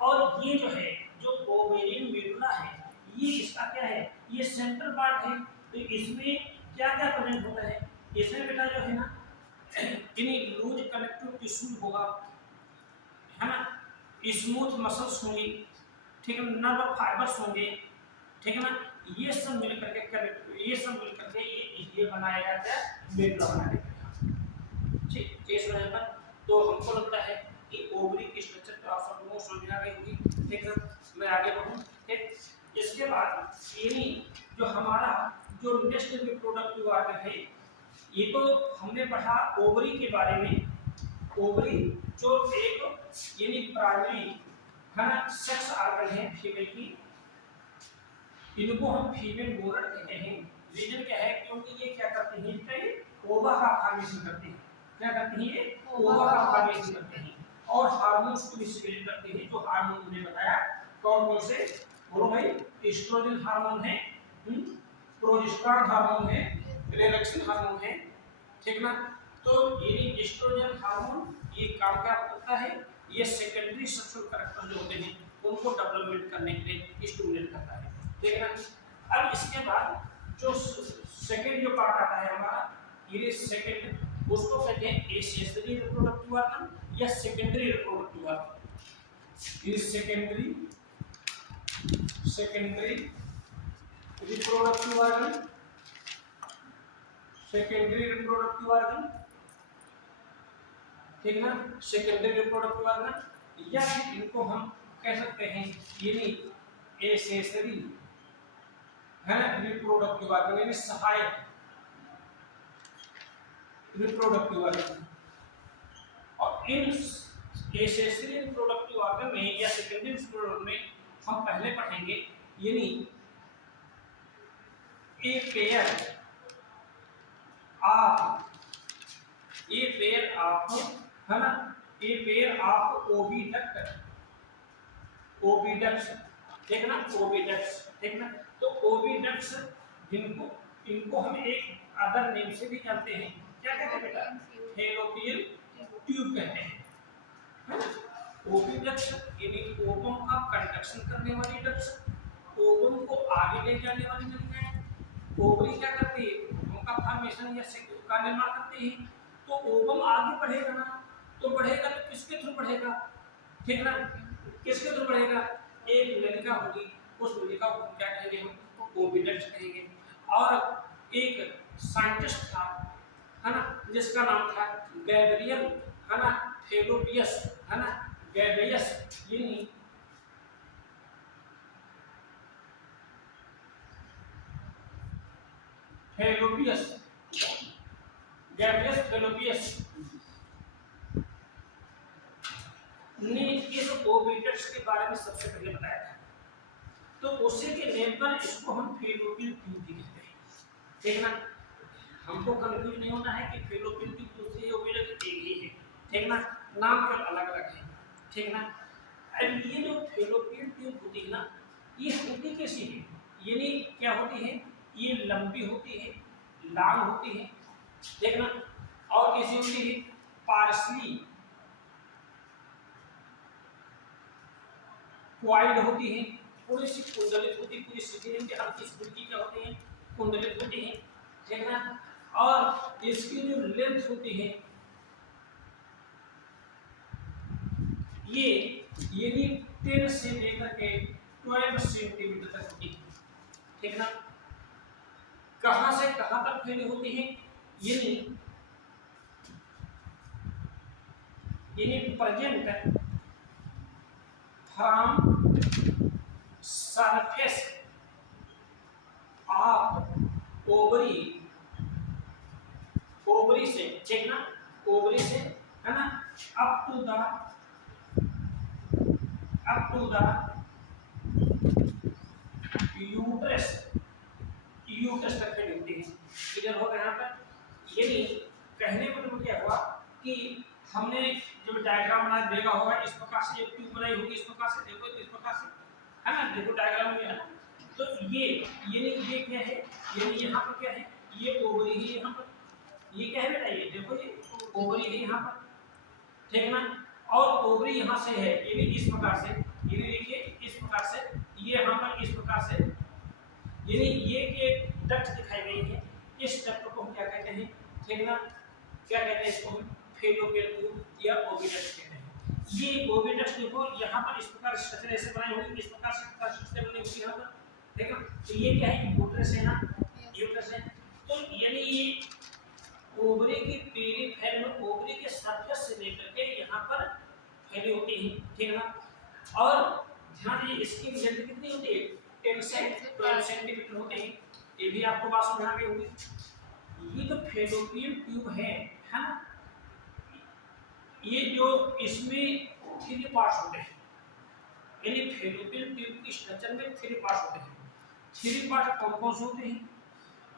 और ये जो है सेंट्रल पार्ट है, तो इसमें क्या क्या प्रेजेंट होता है? इसमें बेटा जो है ना लूज कनेक्टिव टिश्यू होगा, है ना, स्मूथ मसल्स होंगी, ठीक है, नर्व फाइबर्स होंगे, ठीक है ना, ये सब मिल करके ये सब मिल करके ये बनाया जाता है मेडुला बनाने के लिए। ठीक, इस वजह पर तो हमको लगता है कि ओवरी की स्ट्रक्चर तो आप सब लोगों को समझ आ गई होगी। ठीक है, मैं आगे बढ़ूं। ठीक, इसके बाद ये जो हमारा जो नेक्स्ट रिप्रोडक्टिव ऑर्गन है, ये तो हमने पढ़ा ओवरी के बारे में। ओवरी जो एक प्राइमरी, है ना, सेक्स ऑर्गन है फीमेल की, इनको हम फीमेल गोनड कहते हैं। रीजन क्या है? क्योंकि ये क्या करते हैं, कई ओवा का फॉर्मेशन करते हैं। क्या करते हैं? ओवा का फॉर्मेशन करते हैं और हार्मोन्स को भी सिक्रीट करते हैं। जो हार्मोन मैंने बताया कौन कौन से, बोलो भाई। एस्ट्रोजन हार्मोन है, प्रोजेस्टेरोन हार्मोन है, रिलैक्सिन हार्मोन है, ठीक ना। तो ये एस्ट्रोजन हार्मोन ये काम क्या करता है? ये सेकेंडरी सेक्सुअल कैरेक्टर जो होते हैं उनको डेवलपमेंट करने के लिए स्टिमुलेट करता है, ठीक है ना। अब इसके बाद जो सेकंड जो पार्ट आता है हमारा, ये सेकंड, उसको कहते हैं एसेसरी रिप्रोडक्टिव ऑर्गन या सेकेंडरी रिप्रोडक्टिव ऑर्गन। ये secondary reproductive organ, secondary reproductive organ, ठीक ना, सेकेंडरी रिप्रोडक्टिव ऑर्गन, या फिर इनको हम कह सकते हैं यानी एसेसरी, है ना, रिप्रोडक्टिव ऑर्गन, यानी सहायक रिप्रोडक्टिव ऑर्गन। और इन एसेसरी रिप्रोडक्टिव ऑर्गन में या सेकेंडरी रिप्रोडक्टिव में हम पहले पढ़ेंगे यानी ए पेयर ऑफ, है ना, ए पेयर ऑफ ओविडक्ट्स, ठीक ना, ओविडक्ट्स, ठीक ना। तो ओविडक्ट्स जिनको इनको हम एक अदर नेम से भी जानते हैं, क्या कहते हैं बेटा? फैलोपियन ट्यूब कहते हैं, है ना। ओविडक्ट्स यानी ओवम का कंडक्शन करने वाली डक्ट्स, ओवम को आगे ले जाने वाली नलिकाएं। ओवरी क्या करती है? उनका फॉर्मेशन या का निर्माण करती है। तो ओवम आगे बढ़ेगा ना, तो बढ़ेगा तो किसके थ्रू बढ़ेगा? ठीक ना, किसके थ्रू बढ़ेगा? एक नलिका होगी, उस नलिका को क्या कहेंगे? हम ओविडक्ट्स कहेंगे। और एक साइंटिस्ट था, है ना, जिसका नाम था गैब्रियल, है ना, फैलोपियस, है ना, गैब्रियस यानी फैलोपियस, गैब्रियस फैलोपियस ने इस ओविडक्ट्स के बारे में सबसे पहले बताया था। तो उसी के नेम पर इसको हम फैलोपियन ट्यूब कहते हैं, ठीक ना। हमको कंफ्यूज नहीं होना है कि फैलोपियन ट्यूब दूसरी है, ओविडक्ट एक ही है, ठीक ना, नाम केवल अलग अलग है, ठीक ना। अब ये जो फैलोपियन ट्यूब होती है ना, ये होती कैसी है? यानी क्या होती है? ये लंबी होती है, लाल होती है, ठीक ना, और कैसी होती है? पार्सली क्वाइल्ड होती है, थोड़ी सी कुंडलित होती है, पूरी सीधी नहीं, हल्की सी की क्या होती है? कुंडलित होती है, ठीक ना। और इसकी जो लेंथ होती है ये यानी 10 से लेकर के 12 सेंटीमीटर तक होती है, ठीक ना। कहां से कहां तक फैली होती है? यानी present from surface of ovary से, ठीक ना, ओवरी से, है ना, अप टू द यूट्रस तक फैली होती है। क्लियर हो गया यहाँ पर? यानी कहने का मतलब क्या हुआ कि हमने जब डायग्राम बना देखा होगा, इस प्रकार से एक ट्यूब बनाई होगी, इस प्रकार से देखो, इस प्रकार से, है ना, देखो डायग्राम में, है ना। तो ये क्या है? यानी यहाँ पर क्या है? ये ओवरी है, यहाँ पर ये क्या है बेटा? ये देखो, ये ओवरी है यहाँ पर, ठीक ना। और ओवरी यहाँ से है, ये भी इस प्रकार से, ये देखिए इस प्रकार से, ये यहाँ पर इस प्रकार से, यानी ये एक डक्ट दिखाई गई है, इस डक्ट को हम क्या कहते हैं, ठीक ना, क्या कहते हैं इसको हम फेलोपियन ट्यूब या ओविडक्ट कहते हैं। ये ओविडक्ट देखो यहाँ पर इस प्रकार स्ट्रक्चर ऐसे बनाई हुई, इस प्रकार से स्ट्रक्चर बनी हुई यहाँ पर, ठीक है। तो ये क्या है, यूट्रस है ना, यूट्रस है। तो यानी ये ओवरी की पीली फैल में ओवरी के सरफेस से लेकर के यहाँ पर फैली होती है, ठीक है ना। और ध्यान दीजिए इसकी लेंथ कितनी होती है, 10 से 12 सेंटीमीटर होते हैं। ये भी आपको बात समझ आ गई होगी। ये जो फेलोपियन ट्यूब है ना, ये जो इसमें 3 पार्ट्स होते हैं, यानी फेलोपियन ट्यूब की स्ट्रक्चर में 3 पार्ट्स होते हैं। 3 पार्ट कौन कौन से होते हैं?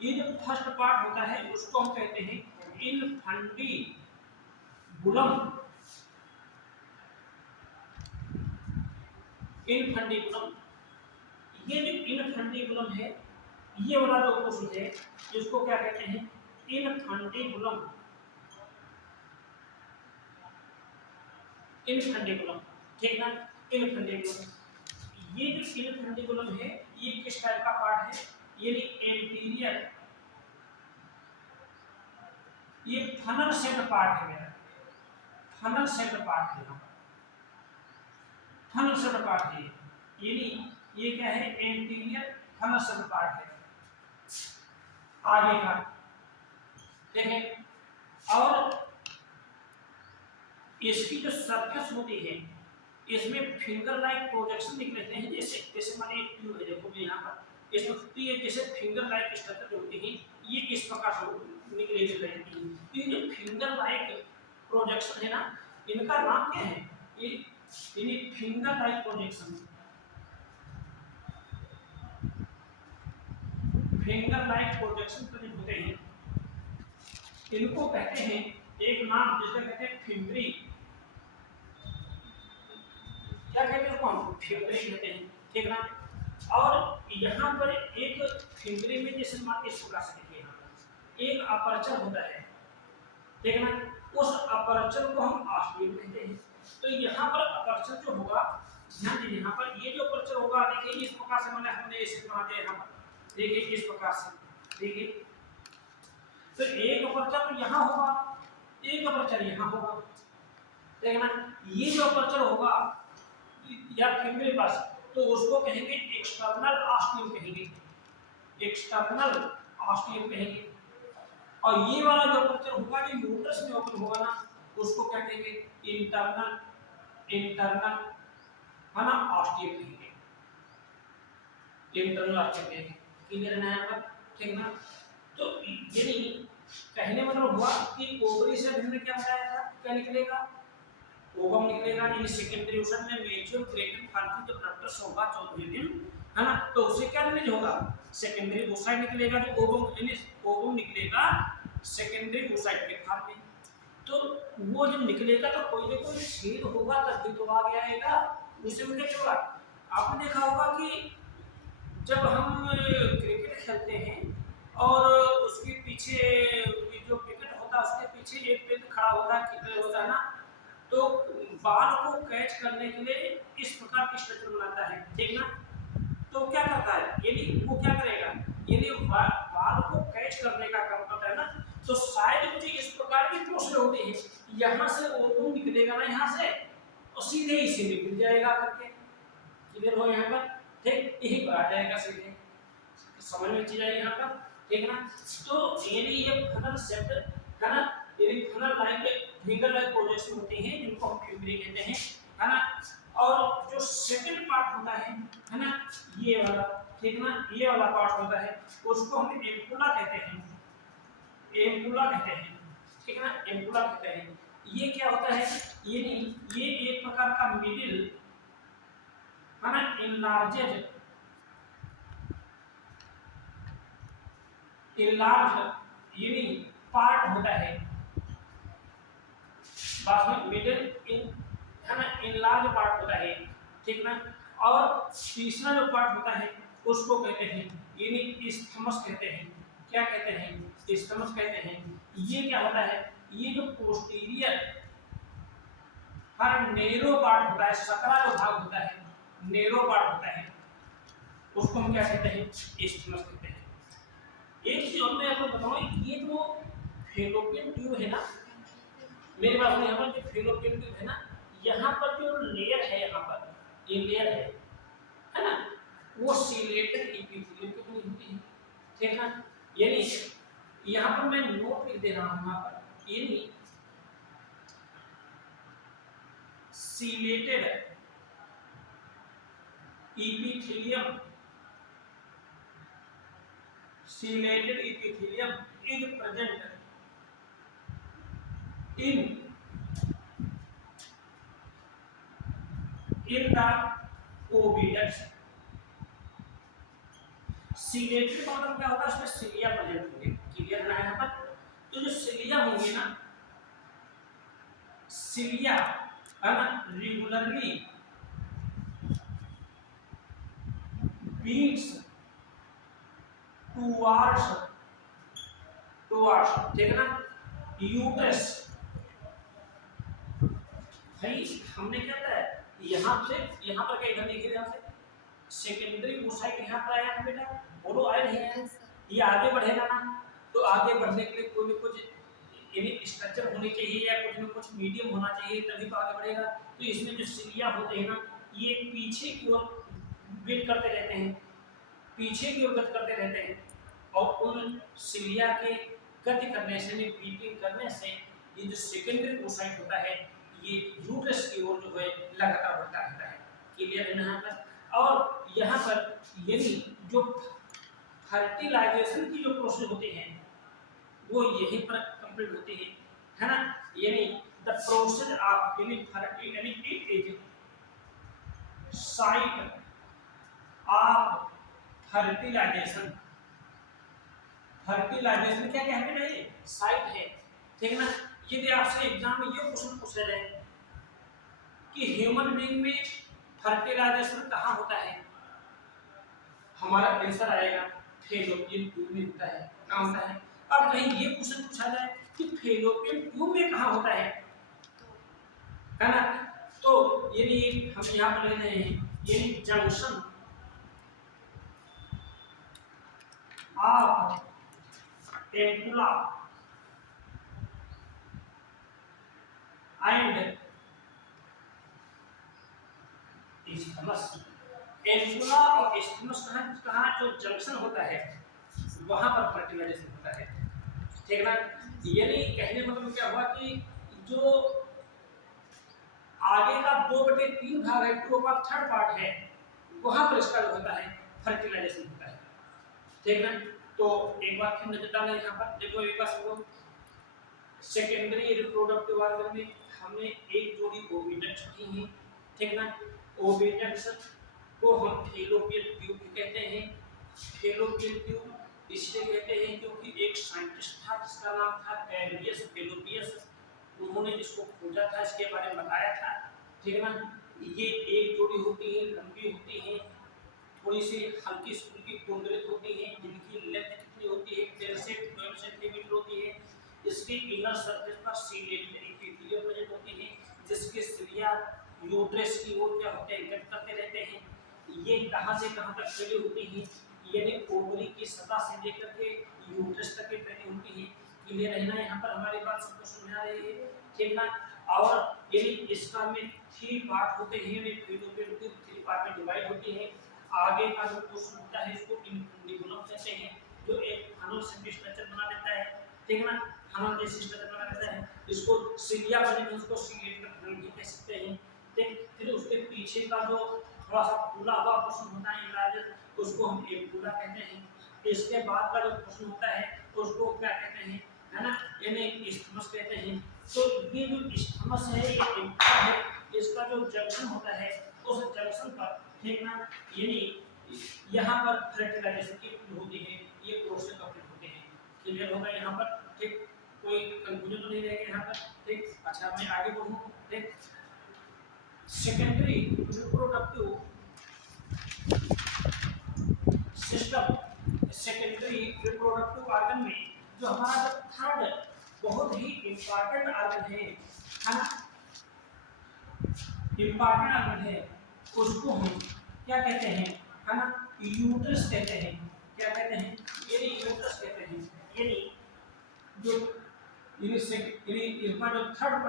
ये जो फर्स्ट पार्ट होता है उसको हम कहते हैं इनफंडीबुलम। इनफंडीबुलम, ये जो इनफंडीबुलम है, ये वाला जो पोर्शन है इसको क्या कहते हैं, इनफंडीबुलम। इनफंडीबुलम, ठीक ना, इनफंडीबुलम। ये जो इनफंडीबुलम है ये किस टाइप का पार्ट है, यानी एंटीरियर, ये फनल शेप्ड पार्ट है मेरा, फनल शेप्ड पार्ट है, फनल शेप्ड पार्ट है, यानी ये क्या है, एंटीरियर फनल शेप्ड पार्ट है आगे का, ठीक है। और इसकी जो सरफेस होती है इसमें फिंगर लाइक प्रोजेक्शन निकलते हैं, जैसे जैसे माने एक ट्यूब है, देखो यहाँ पर इसमें होती है जैसे फिंगर लाइक स्ट्रक्चर होती है, ये इस प्रकार से निकलेगी रहती है। तो ये जो फिंगर लाइक प्रोजेक्शन है ना, इनका नाम क्या है, ये finger like projection, finger like projection present होते हैं, इनको कहते हैं एक नाम जिसका कहते हैं फिंगरी, क्या कहते हैं उसको, फिंगरी कहते हैं, ठीक ना। और यहाँ पर एक फिंगरी में जैसे मान इस प्रकार से देखिए, एक अपर्चर होता है, ठीक ना, उस अपर्चर को हम ऑस्टियम कहते हैं। तो यहाँ पर अपर्चर जो होगा, ध्यान दीजिए यहाँ पर ये जो अपर्चर होगा, देखिए इस प्रकार से मैंने हमने इसे बना दिया यहाँ पर, देखिए इस प्रकार से, देखिए तो एक अपर्चर तो यहाँ होगा, एक अपर्चर यहाँ होगा, ठीक है ना। ये जो अपर्चर होगा या फिंगरी पास, तो उसको कहेंगे एक्सटर्नल ऑस्टियम कहेंगे, एक्सटर्नल ऑस्टियम कहेंगे। और ये वाला जो अपर्चर होगा जो यूट्रस में ओपन होगा ना, उसको क्या कहेंगे, इंटरनल, इंटरनल है ना ऑस्टियम कहेंगे, इंटरनल ऑस्टियम कहेंगे। क्लियर है यहाँ पर, ठीक ना। तो यानी कहने मतलब हुआ कि ओवरी से हमने क्या बताया था, क्या निकलेगा, ओवम निकलेगा। इन सेकेंडरी ओशन में मेच्योर ग्रेविड फाल्गुन जब रक्तस होगा 14वें दिन, है ना, तो उससे क्या रिलीज होगा, सेकेंडरी ओसाइट निकलेगा, जो ओवम यानी ओवम निकलेगा सेकेंडरी ओसाइट के फॉर्म में। तो वो जब निकलेगा तो कोई ना कोई छेद होगा तभी तो आ गया आएगा, उसे में क्या होगा। आपने देखा होगा कि जब हम क्रिकेट खेलते हैं और उसके पीछे जो विकेट होता है उसके पीछे एक व्यक्ति खड़ा होता है, कीपर होता है ना, तो बॉल को कैच करने के लिए इस प्रकार की स्ट्रक्चर बनाता है, ठीक ना। तो क्या करता है, यानी वो क्या करेगा, यानी बॉल को कैच करने का काम करता है ना, तो शायद मुझे इस प्रकार की प्रोसेस होती है, यहाँ से ओवम निकलेगा ना, यहाँ से और सीधे इसी में गिर जाएगा करके, क्लियर हो यहाँ पर, ठीक, यही आ जाएगा सीधे, समझ में चीज आई यहाँ पर, ठीक ना। तो यानी ये फनल शेप्ड है ना, यानी funnel like finger like projection होते हैं जिनको हम फिंगरी कहते हैं, है ना। और जो सेकंड पार्ट होता है ना, ये वाला, ठीक ना, ये वाला पार्ट होता है उसको हम एम्पुला कहते हैं, एम्पुला कहते हैं, ठीक ना, एम्पुला कहते हैं। ये क्या होता है, ये एक प्रकार का मिडिल है ना, इनलार्जेड, इनलार्ज यानी पार्ट होता है, बाद में मिडिल इन है ना, इनलार्ज पार्ट होता है, ठीक ना। और तीसरा जो पार्ट होता है उसको कहते हैं यानी इस्थमस कहते हैं, क्या कहते हैं, इस्थमस कहते हैं। ये क्या होता है, ये जो पोस्टीरियर हर नेरो पार्ट होता है, सकरा जो भाग होता है नेरो पार्ट होता है, उसको हम क्या कहते हैं, इस्थिमस कहते हैं। एक चीज और मैं आपको बताऊं, ये जो फेलोपियन ट्यूब है ना, मेरे पास में यहाँ पर जो फेलोपियन ट्यूब है ना, यहाँ पर जो लेयर है, यहाँ पर ये लेयर है ना, वो सिलेटेड एपिथेलियम की बनी होती है, ठीक है ना। यानी यहाँ पर मैं नोट लिख दे रहा हूँ, यहाँ पर यानी chelated epithelium, chelated epithelium is present in the oviduct। Chelated का मतलब क्या होता है, उसमें सिलिया प्रेजेंट होंगे, क्लियर है यहाँ पर। तो जो सिलिया होंगे ना, सिलिया है ना, रेगुलरली बीट्स टुवर्ड्स, ठीक है ना, यूट्रस। भाई हमने क्या था, यहाँ से यहाँ पर क्या, इधर देखिए, यहाँ से सेकेंडरी ओसाइट यहाँ पर आया है बेटा, बोलो आया नहीं है, ये आगे बढ़ेगा ना, तो आगे बढ़ने के लिए कोई ना कुछ यानी स्ट्रक्चर होनी चाहिए या कुछ ना कुछ मीडियम होना चाहिए, तभी तो आगे बढ़ेगा। तो इसमें जो सिलिया होते हैं ना, ये पीछे की ओर बीट करते रहते हैं, पीछे की ओर गति करते रहते हैं, और उन सिलिया के गति करने से, बीटिंग करने से, ये जो सेकेंडरी ओसाइट होता है, ये यूट्रस की ओर जो है लगातार बढ़ता रहता है, क्लियर है यहाँ पर। और यहाँ पर यानी जो फर्टिलाइजेशन की जो प्रोसेस होती है, वो यहीं पर कंप्लीट होती है ना। यानी द प्रोसेस ऑफ यानी it is site of fertilisation. Fertilisation क्या कहते हैं, ये साइट है, ठीक है ना। यदि आपसे एग्जाम में ये क्वेश्चन पूछा जाए कि ह्यूमन बीइंग में फर्टिलाइजेशन कहाँ होता है, हमारा आंसर आएगा फेलोपियन ट्यूब में होता है। कहाँ होता है? अब कहीं ये क्वेश्चन पूछा जाए कि फेलोपियन ट्यूब में कहाँ होता है ना, तो यानी हम यहाँ पर ले रहे हैं, यानी जंक्शन ऑफ टेंटुला एंड इस्थमस। टेंटुला और इस्थमस कहाँ जो जंक्शन होता है, वहां पर फर्टिलाइजेशन होता है, ठीक है ना। यानी कहने मतलब क्या हुआ कि जो आगे का 2/3 भाग है, 2/3 पार्ट है, वहां पर इसका जो होता है फर्टिलाइजेशन होता है, ठीक है ना। तो एक बार फिर नजर डालें यहाँ पर, देखो एक बार सबको, सेकेंडरी रिप्रोडक्टिव ऑर्गन में हमने एक जोड़ी ओविडक्ट्स की हैं, ठीक है ना। ओविडक्ट्स को हम फेलोपियन ट्यूब कहते हैं। फेलोपियन ट्यूब इसलिए कहते हैं क्योंकि एक साइंटिस्ट था जिसका नाम था एडवियस फेलोपियस, उन्होंने जिसको खोजा था, इसके बारे में बताया था, ठीक है ना। ये एक जोड़ी होती है, लंबी होती है, थोड़ी सी हल्की फुल्की कुंडलित होती है, जिनकी लेंथ कितनी होती है, 10 से 12 सेंटीमीटर होती है। इसके इनर सरफेस पर सीलेटेड एपिथेलियम प्रेजेंट होती है, जिसके सिलिया यूट्रस की ओर क्या होते हैं, कट करते रहते हैं। ये कहां से कहां तक फैली होती है, यानी ओवरी की सतह से लेकर के यूट्रस तक फैली होती है। क्लियर है ना, यहाँ पर हमारी बात सबको समझ आ रही है, ठीक ना। और यानी इसका में 3 पार्ट होते हैं, ये फेलोपियन ट्यूब 3 पार्ट में डिवाइड होती है। आगे का जो पोर्शन होता है इसको इंफुंडिबुलम कहते हैं, जो एक फनल से स्ट्रक्चर बना देता है, ठीक है ना, फनल जैसी स्ट्रक्चर बना देता है। इसको सिलिया बने में उसको सिलिएट का फनल भी कह सकते हैं, ठीक। फिर उसके पीछे का जो थोड़ा सा फूला हुआ पोर्शन होता है इलाज, उसको हम एम्पुला कहते हैं। इसके बाद का जो पोर्शन होता है उसको क्या कहते हैं, है ना, यानी इस्थमस कहते हैं। तो ये जो इस्थमस है, ये एम्पुला है, इसका जो जंक्शन होता है, उस जंक्शन पर, ठीक ना, यानी यहाँ पर फर्टिलाइजेशन की होती है, ये प्रोसेस कंप्लीट होते हैं। क्लियर होगा यहाँ पर, ठीक, कोई कंफ्यूजन तो नहीं रहेगा यहाँ पर, ठीक। अच्छा मैं आगे बढ़ूँ, ठीक। Secondary reproductive system, secondary reproductive organ में जो हमारा जो थर्ड बहुत ही इंपॉर्टेंट ऑर्गन है ना, इंपॉर्टेंट ऑर्गन है, उसको हम क्या कहते हैं, है ना, यूट्रस कहते हैं। क्या कहते हैं? यानी यूट्रस कहते हैं। यानी जो इसका जो थर्ड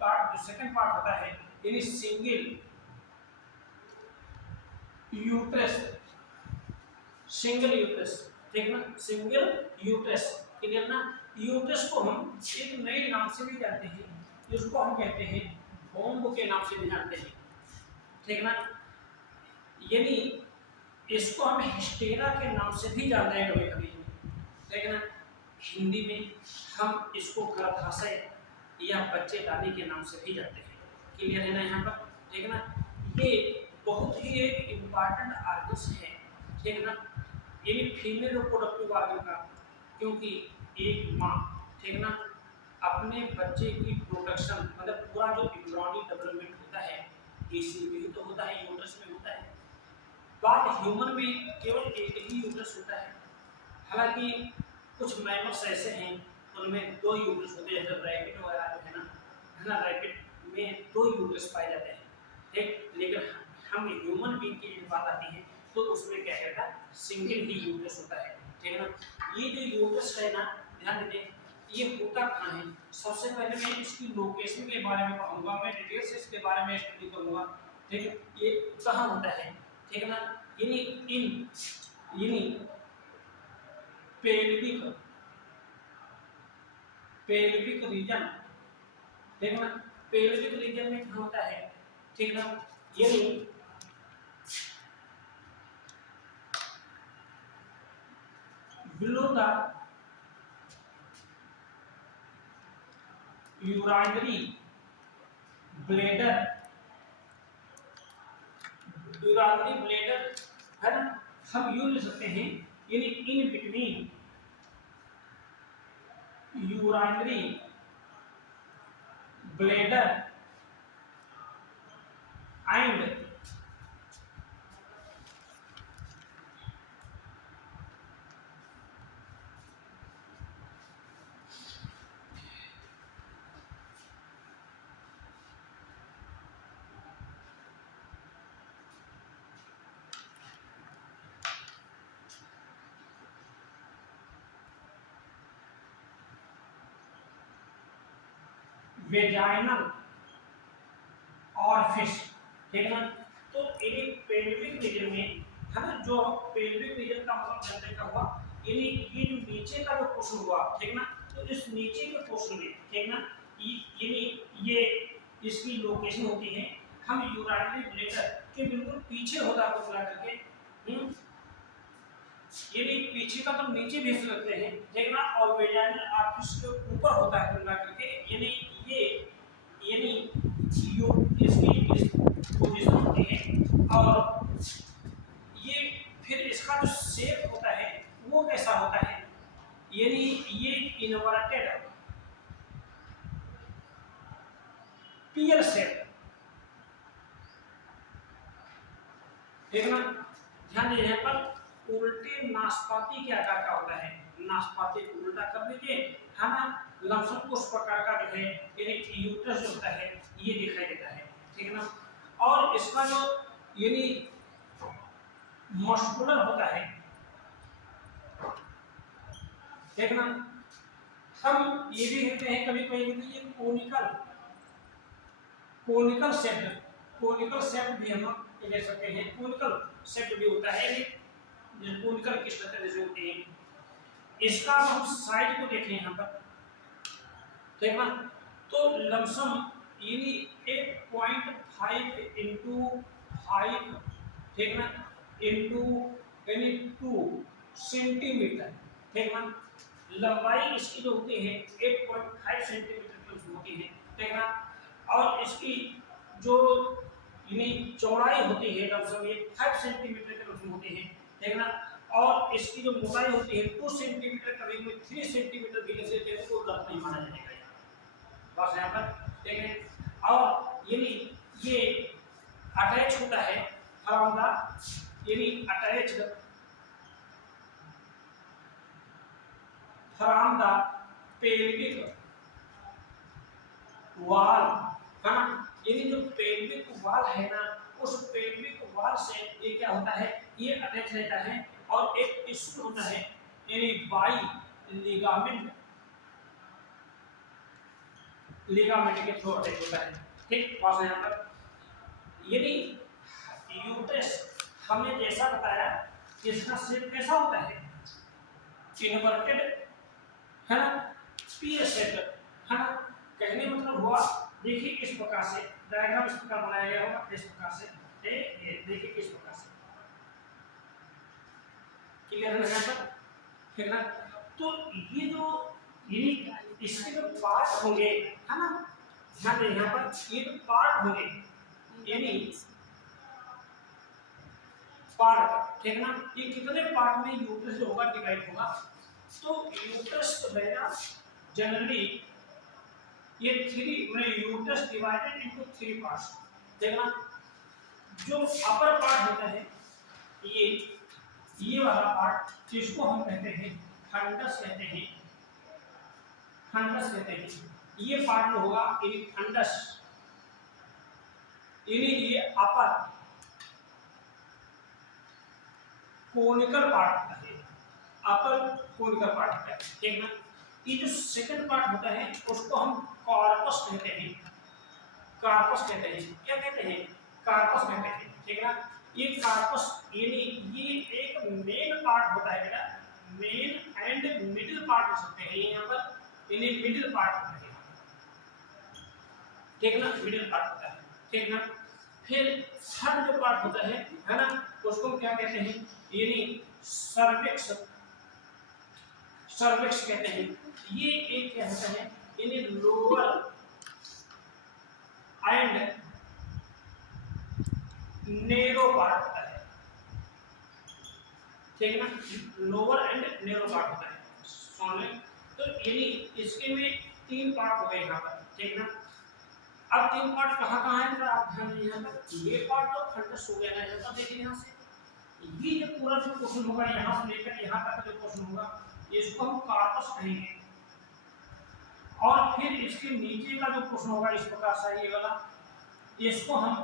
पार्ट, जो सेकंड पार्ट होता है, यानी सिंगल यूट्रस, सिंगल यूट्रस, ठीक ना, सिंगल यूट्रस, क्लियर ना। यूट्रस को हम एक नए नाम से भी जानते हैं, इसको हम कहते हैं बोम्ब के नाम से भी जानते हैं, ठीक ना। यानी इसको हम हिस्टेरा के नाम से भी जानते हैं कभी कभी, ठीक ना। हिंदी में हम इसको गर्भाशय या बच्चेदानी के नाम से भी जानते हैं, क्लियर है ना यहाँ पर, ठीक ना। ये बहुत ही एक इम्पॉर्टेंट आर्गन है, ठीक ना, यानी फीमेल रिप्रोडक्टिव ऑर्गन का, क्योंकि एक माँ, ठीक ना, अपने बच्चे की प्रोडक्शन, मतलब पूरा जो एम्ब्रियोनिक डेवलपमेंट होता है इसी में ही तो होता है, यूट्रस में होता है। बात ह्यूमन में केवल एक ही यूट्रस होता है, हालांकि कुछ मैमल्स ऐसे हैं उनमें दो यूट्रस होते हैं, जैसे रैबिट वगैरह जो है ना, रैबिट में दो यूट्रस पाए जाते हैं, ठीक। लेकिन हम ह्यूमन बीइंग की बात आती है तो उसमें क्या कहता है, सिंगल ही यूट्रस होता है, ठीक है ना। ये जो यूट्रस है ना, ध्यान दें, ये होता कहाँ है। सबसे पहले मैं इसकी लोकेशन के बारे में पढ़ूंगा, मैं डिटेल से इसके बारे में स्टडी करूंगा, ठीक है। ये कहाँ होता है, ठीक है ना, यानी पेल्विक पेल्विक रीजन, ठीक है ना, पेल्विक रीजन में कहाँ होता है, ठीक है ना। यानी below the urinary bladder, urinary bladder है ना, हम यूज ले सकते हैं, यानी in between urinary bladder and vaginal orifice, ठीक है ना। तो यानी पेल्विक रीजन में, है ना, जो पेल्विक रीजन का मतलब जानते क्या हुआ, यानी ये जो नीचे का जो पोर्शन हुआ, ठीक ना, तो इस नीचे के पोर्शन में, ठीक ना, यानी ये इसकी लोकेशन होती है, हम यूराइनरी ब्लेडर के बिल्कुल पीछे होता है कुछ करके, यानी पीछे का तो नीचे भेज सकते हैं, ठीक ना, और वेजाइनल ऑरिफिस के ऊपर होता है कुल करके, यानी ये, यानी यो इसकी इस पोजीशन होती है, और ये फिर इसका जो शेप होता है वो कैसा होता है, यानी ये इन्वर्टेड पियर शेप, देखना, ध्यान दीजिए यहाँ पर, उल्टे नाशपाती के आकार का होता है, नाशपाती को उल्टा कर लीजिए, है ना, लमसम उस प्रकार का जो है यानी यूट्रस जो होता है ये दिखाई देता है, ठीक है ना। और इसका जो यानी मस्कुलर होता है, देखना, हम ये भी कहते हैं कभी कभी ये कोनिकल शेप, कोनिकल शेप भी हम ले सकते हैं, कोनिकल शेप भी होता है, कोनिकल की स्ट्रक्चर जैसे होती है। इसका हम साइज को देखें यहाँ पर, ठीक है ना, तो लमसम यानी 1.5 इंटू 5, ठीक है ना, इंटू यानी 2 सेंटीमीटर, ठीक है ना। लंबाई इसकी जो होती है 1.5 सेंटीमीटर की होती है, ठीक है ना। और इसकी जो यानी चौड़ाई होती है लमसम ये 5 सेंटीमीटर के लमसम होती है, ठीक है ना। और इसकी जो मोटाई होती है 2 सेंटीमीटर, कभी कभी 3 सेंटीमीटर भी लिख देते हैं, तो गलत नहीं माना जाएगा बस यहाँ पर, ठीक है। और यानी ये अटैच होता है फ्रॉम द, यानी attached from the pelvic wall, है ना, यानी जो पेल्विक वॉल है ना, उस पेल्विक वाल से ये क्या होता है, ये अटैच रहता है और एक टिश्यू होता है यानी बाई लिगामेंट, लिगामेंट के थ्रू अटैच होता है। ठीक, पास यहाँ पर यानी यूट्रस हमने जैसा बताया कि इसका शेप कैसा होता है, इन्वर्टेड है ना, पी शेप है ना। कहने मतलब हुआ, देखिए इस प्रकार से डायग्राम इस प्रकार बनाया गया होगा, इस प्रकार से ये देखिए इस प्रकार से, क्लियर है यहाँ पर, ठीक ना। तो ये जो ये इसके जो पार्ट होंगे है ना, ध्यान दें यहाँ पर ये जो पार्ट होंगे यानी पार्ट, ठीक ना, ये कितने पार्ट में यूट्रस जो होगा डिवाइड होगा। तो यूट्रस जो है ना जनरली ये थ्री मतलब uterus divided into three parts, देखना जो अपर पार्ट होता है ये वाला पार्ट जिसको हम कहते हैं फंडस कहते हैं, फंडस कहते हैं, ये पार्ट जो होगा यानी फंडस यानी ये अपर कोनिकल पार्ट होता है, अपर कोनिकल पार्ट होता है, ठीक ना। ये जो सेकंड पार्ट होता है उसको हम कार्पस कहते हैं, कार्पस कहते हैं, क्या कहते हैं, कार्पस कहते हैं, ठीक ना। ये कार्पस यानी ये एक मेन पार्ट होता है बेटा, मेन एंड मिडिल पार्ट हो सकते हैं यहाँ पर, इन्हें मिडिल पार्ट होता है, ठीक ना, मिडिल पार्ट होता है, ठीक ना। फिर थर्ड जो पार्ट होता है ना, उसको क्या कहते हैं, यानी सर्विक्स, सर्विक्स कहते हैं। ये एक क्या होता है, यानी लोअर एंड नेरो पार्ट होता है, ठीक है ना, लोअर एंड नेरो पार्ट होता है, सुन लें। तो यानी इसके में तीन पार्ट हो गए यहाँ पर, ठीक ना। अब तीन पार्ट कहाँ है जरा आप ध्यान दीजिए यहाँ पर, ये पार्ट तो फंडस हो गया ना यहाँ पर, देखिए यहाँ से ये जो पूरा जो क्वेश्चन होगा यहाँ से लेकर यहाँ तक जो क्वेश्चन होगा इसको हम कार्पस कहेंगे, और फिर इसके नीचे का जो क्वेश्चन होगा इस प्रकार से ये वाला, इसको हम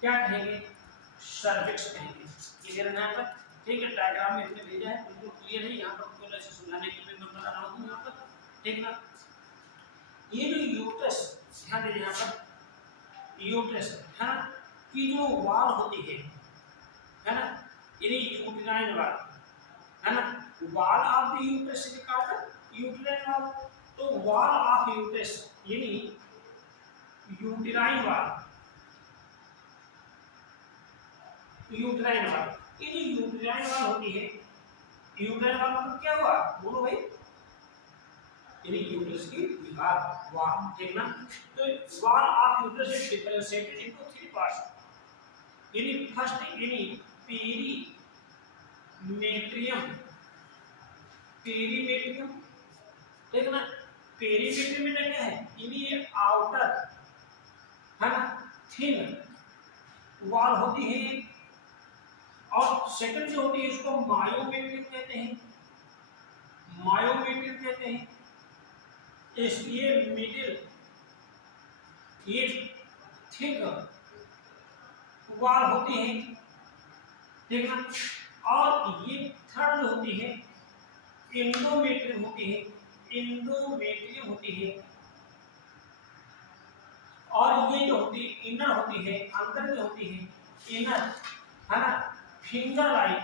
क्या कहेंगे, सर्विक्स कहेंगे, क्लियर है यहाँ पर, ठीक है। डायग्राम में हमने भेजा है बिल्कुल क्लियर है, यहाँ पर कोई ऐसे समझाने के लिए मैं बता रहा हूँ यहाँ पर, ठीक ना। ये जो यूट्रस ध्यान दीजिए यहाँ पर, यूट्रस है ना की जो वाल होती है ना, यानी यूट्राइन वाल है ना, वाल ऑफ द यूट्रस से निकालकर यूट्राइन वाल, तो वाल ऑफ यूट्रस यानी यूट्राइन वाल, यूट्राइन वाल, ये जो यूट्राइन वाल होती है, यूट्राइन वाल मतलब क्या हुआ बोलो भाई, यानी यूट्रस की दीवार वाल, ठीक ना। तो wall of uterus is differentiated into three parts, यानी फर्स्ट यानी पेरीमेट्रियम, पेरीमेट्रियम, ठीक ना। पेरीमेट्रियम में क्या है, यानी ये आउटर है ना थिन वाल होती है, और सेकंड जो होती है इसको मायोमेट्रियम कहते हैं, मायोमेट्रियम कहते हैं। इस ये मिडिल ये थिक वाल होती है, ठीक ना। और ये थर्ड जो होती है इंडोमेट्रियम होती है, इंडोमेट्रियम होती है, और ये जो होती है इनर होती है, अंदर जो होती है इनर है ना, फिंगर लाइक,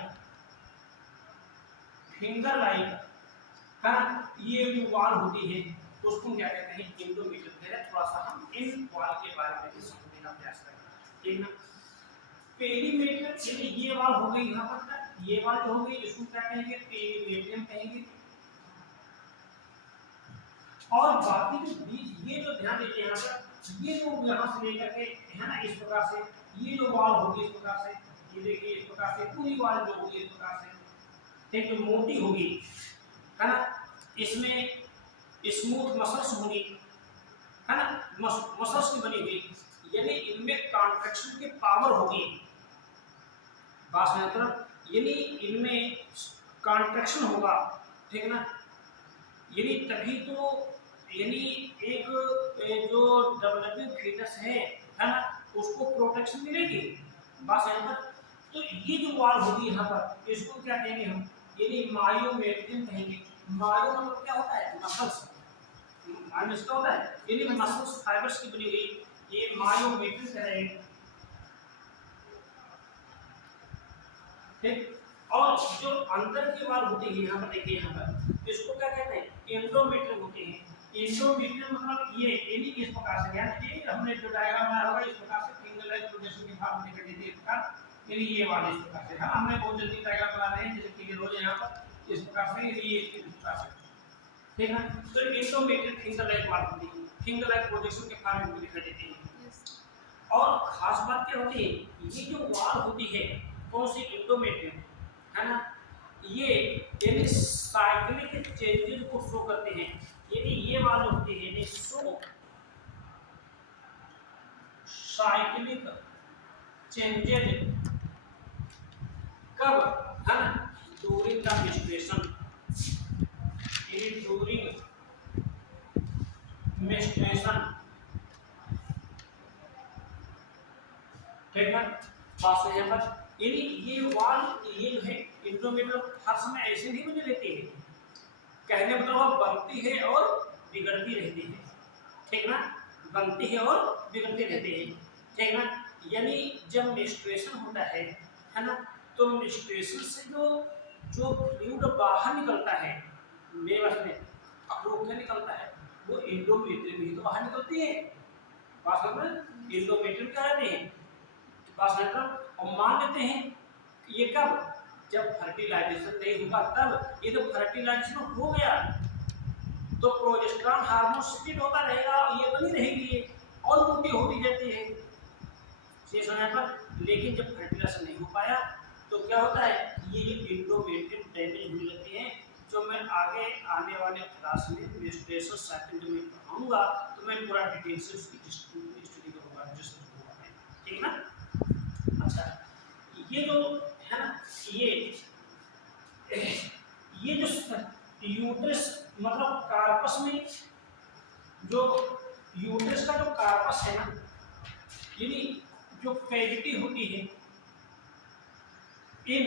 फिंगर लाइक है ना, ये जो वाल होती है उसको क्या कहते हैं, इंडोमेट्रियम कहते हैं। थोड़ा सा हम इन वाल के बारे में भी समझने का प्रयास करेंगे, ठीक ना। पेरीमेट्रियम यानी ये वाल हो गई यहाँ पर, ये वाल जो हो गई इसको क्या कहेंगे, पेरीमेट्रियम कहेंगे। और बाकी जो बीच ये जो ध्यान दीजिए यहाँ पर, ये जो यहाँ से लेकर के है ना इस प्रकार से ये जो वाल होगी इस प्रकार से, ये देखिए इस प्रकार से पूरी वाल जो होगी इस प्रकार से, ठीक, तो मोटी होगी है ना, इसमें स्मूथ मसल्स होंगी है ना, मसल्स की बनी हुई, यानी इनमें कॉन्ट्रैक्शन की पावर होगी, बात में मतलब यानी इनमें कॉन्ट्रैक्शन होगा, ठीक ना, यानी तभी तो यानी एक जो डेवलपिंग फीटस है ना उसको प्रोटेक्शन मिलेगी, बात है ना। तो ये जो वाल होगी यहाँ पर इसको क्या कहेंगे हम, यानी मायोमेट्रियम कहेंगे। मायो मतलब क्या होता है, मसल्स, मायो इसका होता है यानी मसल्स फाइबर्स की बनी हुई, ये मायोमेट्रियम कहेंगे। ठीक, और जो अंदर की वाल होती है यहाँ पर देखिए, यहाँ पर इसको क्या कहते हैं, एंडोमेट्रियम होते हैं। एंडोमेट्रियम मतलब ये यानी इस प्रकार से, ध्यान दीजिए हमने जो डायग्राम बनाया होगा इस प्रकार से फिंगर लाइक प्रोजेक्शन के भाग दिखाई देती है इस प्रकार, यानी ये वाले इस प्रकार से। हाँ, हमने बहुत जल्दी डायग्राम बना रहे हैं जैसे क्लियर हो जाए यहाँ पर इस प्रकार से, ये इस प्रकार से, ठीक है। तो एंडोमेट्रियम फिंगर लाइक वाल होती है, फिंगर लाइक प्रोजेक्शन के भाग में दिखाई देती है। और खास बात क्या होती है, ये जो वाल होती है कौन सी, एंडोमेट्रियम, है ना, ये यानी साइक्लिक चेंजेस को शो करते हैं, यानी ये वाले होती है यानी शो साइक्लिक चेंजेस कब, है ना, ड्यूरिंग द मेंस्ट्रुएशन, यानी ड्यूरिंग मेंस्ट्रुएशन, ठीक है। बात है यहाँ पर, यानी ये वाल ये जो है एंडोमेट्रियम हर समय ऐसे नहीं बने रहती है, कहने मतलब वो बनती है और बिगड़ती रहती है, ठीक ना, बनती है और बिगड़ती रहती है, ठीक ना। यानी जब मेंस्ट्रुएशन होता है ना, तो मेंस्ट्रुएशन से जो जो फ्लूइड बाहर निकलता है मेरे बस में, वो क्या निकलता है, वो एंडोमेट्रियम ही तो बाहर निकलती है। बात समझ में, एंडोमेट्रियम क्या रहती है, बात समझ में। और मान लेते हैं ये कब, जब फर्टिलाइजेशन नहीं होगा तब, ये तो फर्टिलाइजेशन हो गया तो प्रोजेस्टेरॉन हार्मोन सिक्रेट होता रहेगा, ये बनी रहेगी ये और मोटी होती जाती है शेष समय पर। लेकिन जब फर्टिलाइजेशन नहीं हो पाया तो क्या होता है, ये एंडोमेट्रियम डैमेज होने लगती है, जो मैं आगे आने वाले क्लास में मेंस्ट्रुएशन साइकिल में पढ़ाऊंगा तो मैं पूरा डिटेल से उसकी स्टडी करूंगा, ठीक ना। अच्छा, ये जो है ना, ये जो यूट्रस मतलब कार्पस में, जो यूट्रस का जो कार्पस है ना, यानी जो कैविटी होती है इन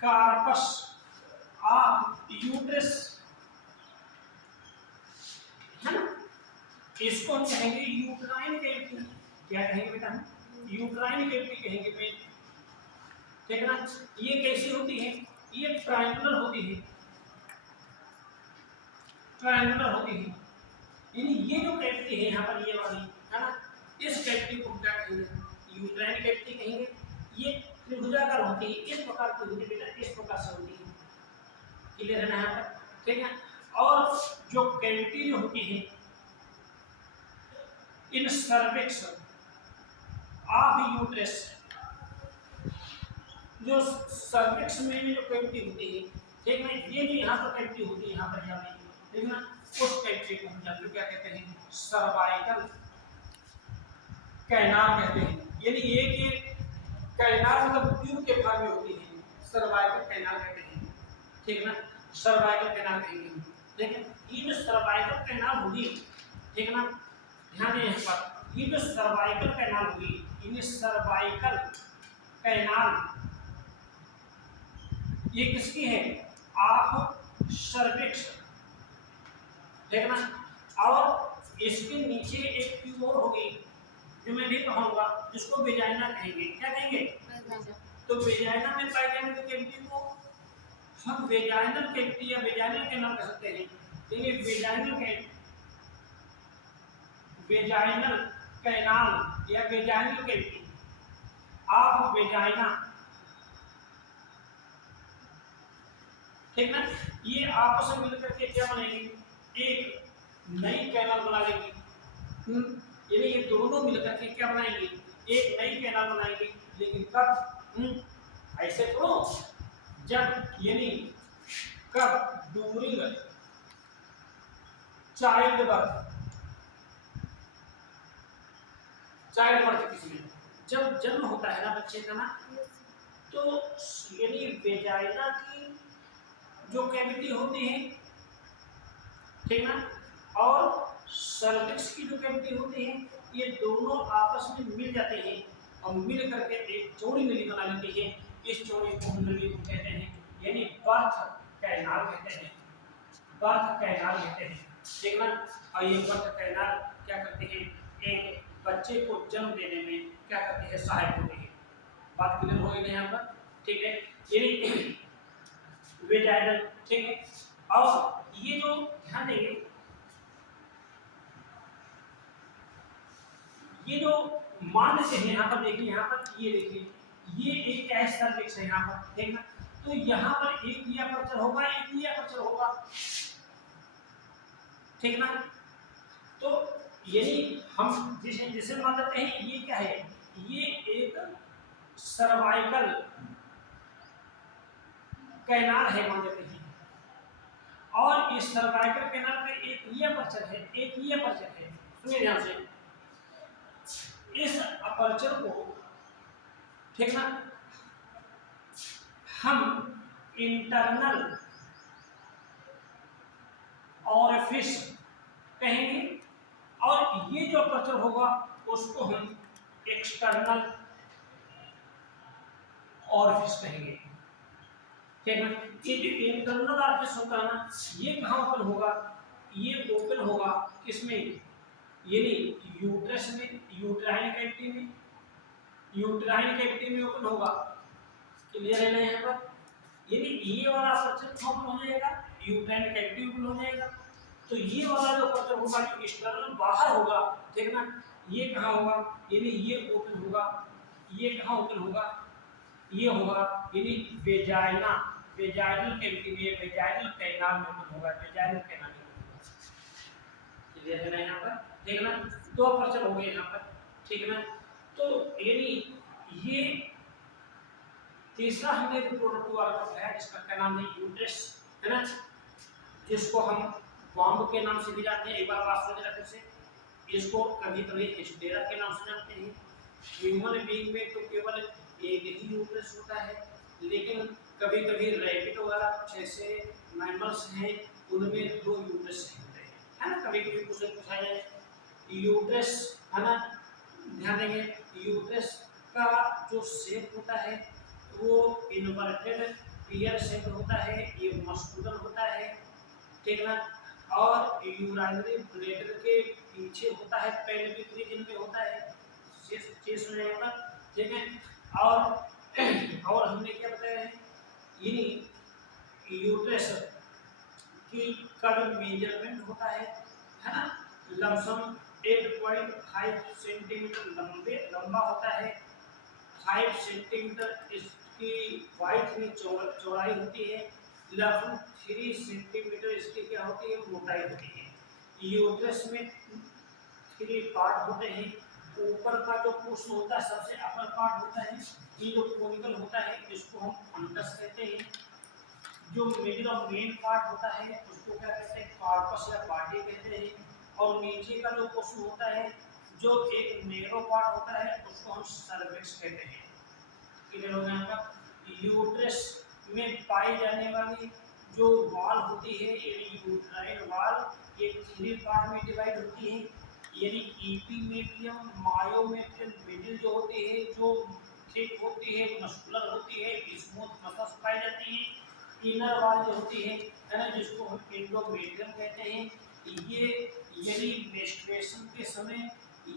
कार्पस ऑफ यूट्रस, है ना, इसको हम कहेंगे यूट्राइन कैविटी। क्या कहेंगे बेटा, यूट्राइन कैविटी कहेंगे पे, ठीक ना। ये कैसी होती है, ये ट्रायंगुलर होती है, ट्रायंगुलर होती है, यानी ये जो कैविटी है यहाँ पर ये वाली, है ना, इस कैविटी को क्या कहेंगे, यूट्राइन कैविटी कहेंगे। ये त्रिभुजाकार होती है, इस प्रकार की होती है बेटा, इस प्रकार से होती है, क्लियर है ना यहाँ पर, ठीक है। और जो कैविटी जो होती है इन सर्विक्स ऑफ यूट्रस, जो सर्विक्स में जो कैविटी होती है, ठीक है, ये जो यहाँ पर कैविटी होती है यहाँ पर, यहाँ ठीक है ना, उस कैविटी को हम जानते क्या कहते हैं, सर्वाइकल कैनाल कहते हैं। यानी ये कैनाल मतलब ट्यूब के भाग में होती है, सर्वाइकल कैनाल कहते हैं, ठीक ना, सर्वाइकल कैनाल कहेंगे, ठीक है। ये जो सर्वाइकल कैनाल होगी, ठीक ना, ध्यान दें यहाँ पर, ये जो सर्वाइकल कैनाल होगी, ये सर्वाइकल कैनाल ये किसकी है, ऑफ सर्विक्स, ठीक ना। और इसके नीचे एक ट्यूब और होगी जो मैं नहीं पढ़ाऊंगा, जिसको वेजाइना कहेंगे। क्या कहेंगे, तो वेजाइना में पाई जाने वाली कैविटी को हम वेजाइनल कैविटी या वेजाइनल कैनाल कह सकते हैं। देखिए वेजाइनल कैनाल या वेजाइनल कैविटी ऑफ वेजाइना, ठीक ना, ये आपस में मिलकर के क्या बनाएंगे, एक नई कैनाल बना लेंगे, यानी ये दोनों मिलकर के क्या बनाएंगे, एक नई कैनाल बनाएंगे। लेकिन कब, ऐसे करो जब, यानी कब, during child birth, child birth किसी में जब जन्म होता है ना बच्चे का ना, तो यानी वेजाइना की जो कैविटी होती है, ठीक ना, और सर्विक्स की जो कैविटी होती है, ये दोनों आपस में मिल जाते हैं और मिल करके एक चौड़ी नली बना लेती है। इस चौड़ी को हम नली को कहते हैं यानी बर्थ कैनाल कहते हैं, बर्थ कैनाल कहते हैं, ठीक ना। और ये बर्थ कैनाल क्या करते हैं, एक बच्चे को जन्म देने में क्या करते हैं, सहायक होते हैं। बात क्लियर हो गई यहाँ पर, ठीक है। यानी वेजाइनल, ठीक है। और ये जो ध्यान देंगे, ये जो मान लेते हैं यहाँ पर देखिए, यहाँ पर ये देखिए, ये एक क्या है, सर्विक्स है यहाँ पर, ठीक ना। तो यहाँ पर एक ये अपर्चर होगा, एक ये अपर्चर होगा, ठीक ना। तो यही हम जिसे जिसे मान लेते हैं ये क्या है, ये एक सर्वाइकल कैनाल है मान लेते हैं। और इस सर्वाइकल कैनाल का एक ये अपर्चर है, एक ये अपर्चर है, सुनिए ध्यान से। इस अपर्चर को, ठीक ना, हम इंटरनल ऑरिफिस कहेंगे, और ये जो अपर्चर होगा उसको हम एक्सटर्नल ऑरिफिस कहेंगे, ठीक है। ये जो इंटरनल ऑरिफिस होता है ना, ये कहाँ ओपन होगा, ये ओपन होगा किसमें, यानी यूट्रस में, यूट्राइन कैविटी में, यूट्राइन कैविटी में ओपन होगा। क्लियर है ना यहाँ पर। यानी ये वाला अपर्चर कहाँ ओपन हो जाएगा, यूट्राइन कैविटी ओपन हो जाएगा। तो ये वाला जो अपर्चर होगा जो एक्सटर्नल बाहर होगा, ठीक ना, ये कहाँ होगा, यानी ये ओपन होगा, ये कहाँ ओपन होगा, ये होगा यानी वेजाइना, वेजाइनल कैविटी में, वेजाइनल कैनाल में ओपन होगा, वेजाइनल कैनाल में ओपन होगा। क्लियर है ना यहाँ पर, ठीक ना। दो अपर्चर हो गए यहाँ पर, ठीक ना। तो यानी ये तीसरा हमने रिप्रोडक्टिव ऑर्गन है जिसका क्या नाम है, यूट्रस, है ना, जिसको हम बॉम्ब के नाम से भी जानते हैं। एक बार बात समझ रखने से, इसको कभी कभी हिस्टेरा के नाम से जानते हैं। ह्यूमन बीइंग में तो केवल एक ही यूट्रस होता है, लेकिन कभी कभी रैबिट वगैरह कुछ ऐसे मैमल्स हैं उनमें दो यूट्रस होते हैं, है ना। कभी कभी क्वेश्चन पूछा जाए यूट्रस, है ना, ध्यान देंगे, यूट्रस का जो शेप होता है वो इन्वर्टेड पीयर शेप होता है, ये मस्कुलर होता है, ठीक ना। और यूरिनरी ब्लैडर के पीछे होता है, पेल्विक रीजन में होता है, चेस्ट में होगा, ठीक है। और हमने क्या बताया है, यूट्रस की का जो मेजरमेंट होता है ना, लमसम 8.5 सेंटीमीटर लंबा होता है, 5 सेंटीमीटर इसकी वाइड में चौड़ाई होती है, लगभग 3 सेंटीमीटर इसकी क्या होती है, मोटाई होती है। यूट्रस में 3 पार्ट होते हैं। ऊपर का जो पोर्शन होता है, सबसे अपर पार्ट होता है, ये जो कोनिकल होता है इसको हम फंडस कहते हैं। जो मिडिल और मेन पार्ट होता है उसको क्या कहते हैं, कार्पस या बॉडी कहते हैं। और नीचे का जो पोर्शन होता है जो एक नैरो पार्ट होता है उसको हम सर्विक्स कहते हैं। क्लियर हो गया आपका। यूट्रस में पाई जाने वाली जो वॉल होती है यानी यूट्राइन वॉल, ये 3 पार्ट में डिवाइड होती है, यानी एपिमेटियम, मायोमेटियम, मिडिल जो होती है जो थिक होती है, मस्कुलर होती है, स्मूथ मसल्स पाई जाती है। इनर वॉल जो होती है ना, जिसको हम एंडोमेट्रियम कहते हैं, ये यानी मेंस्ट्रुएशन के समय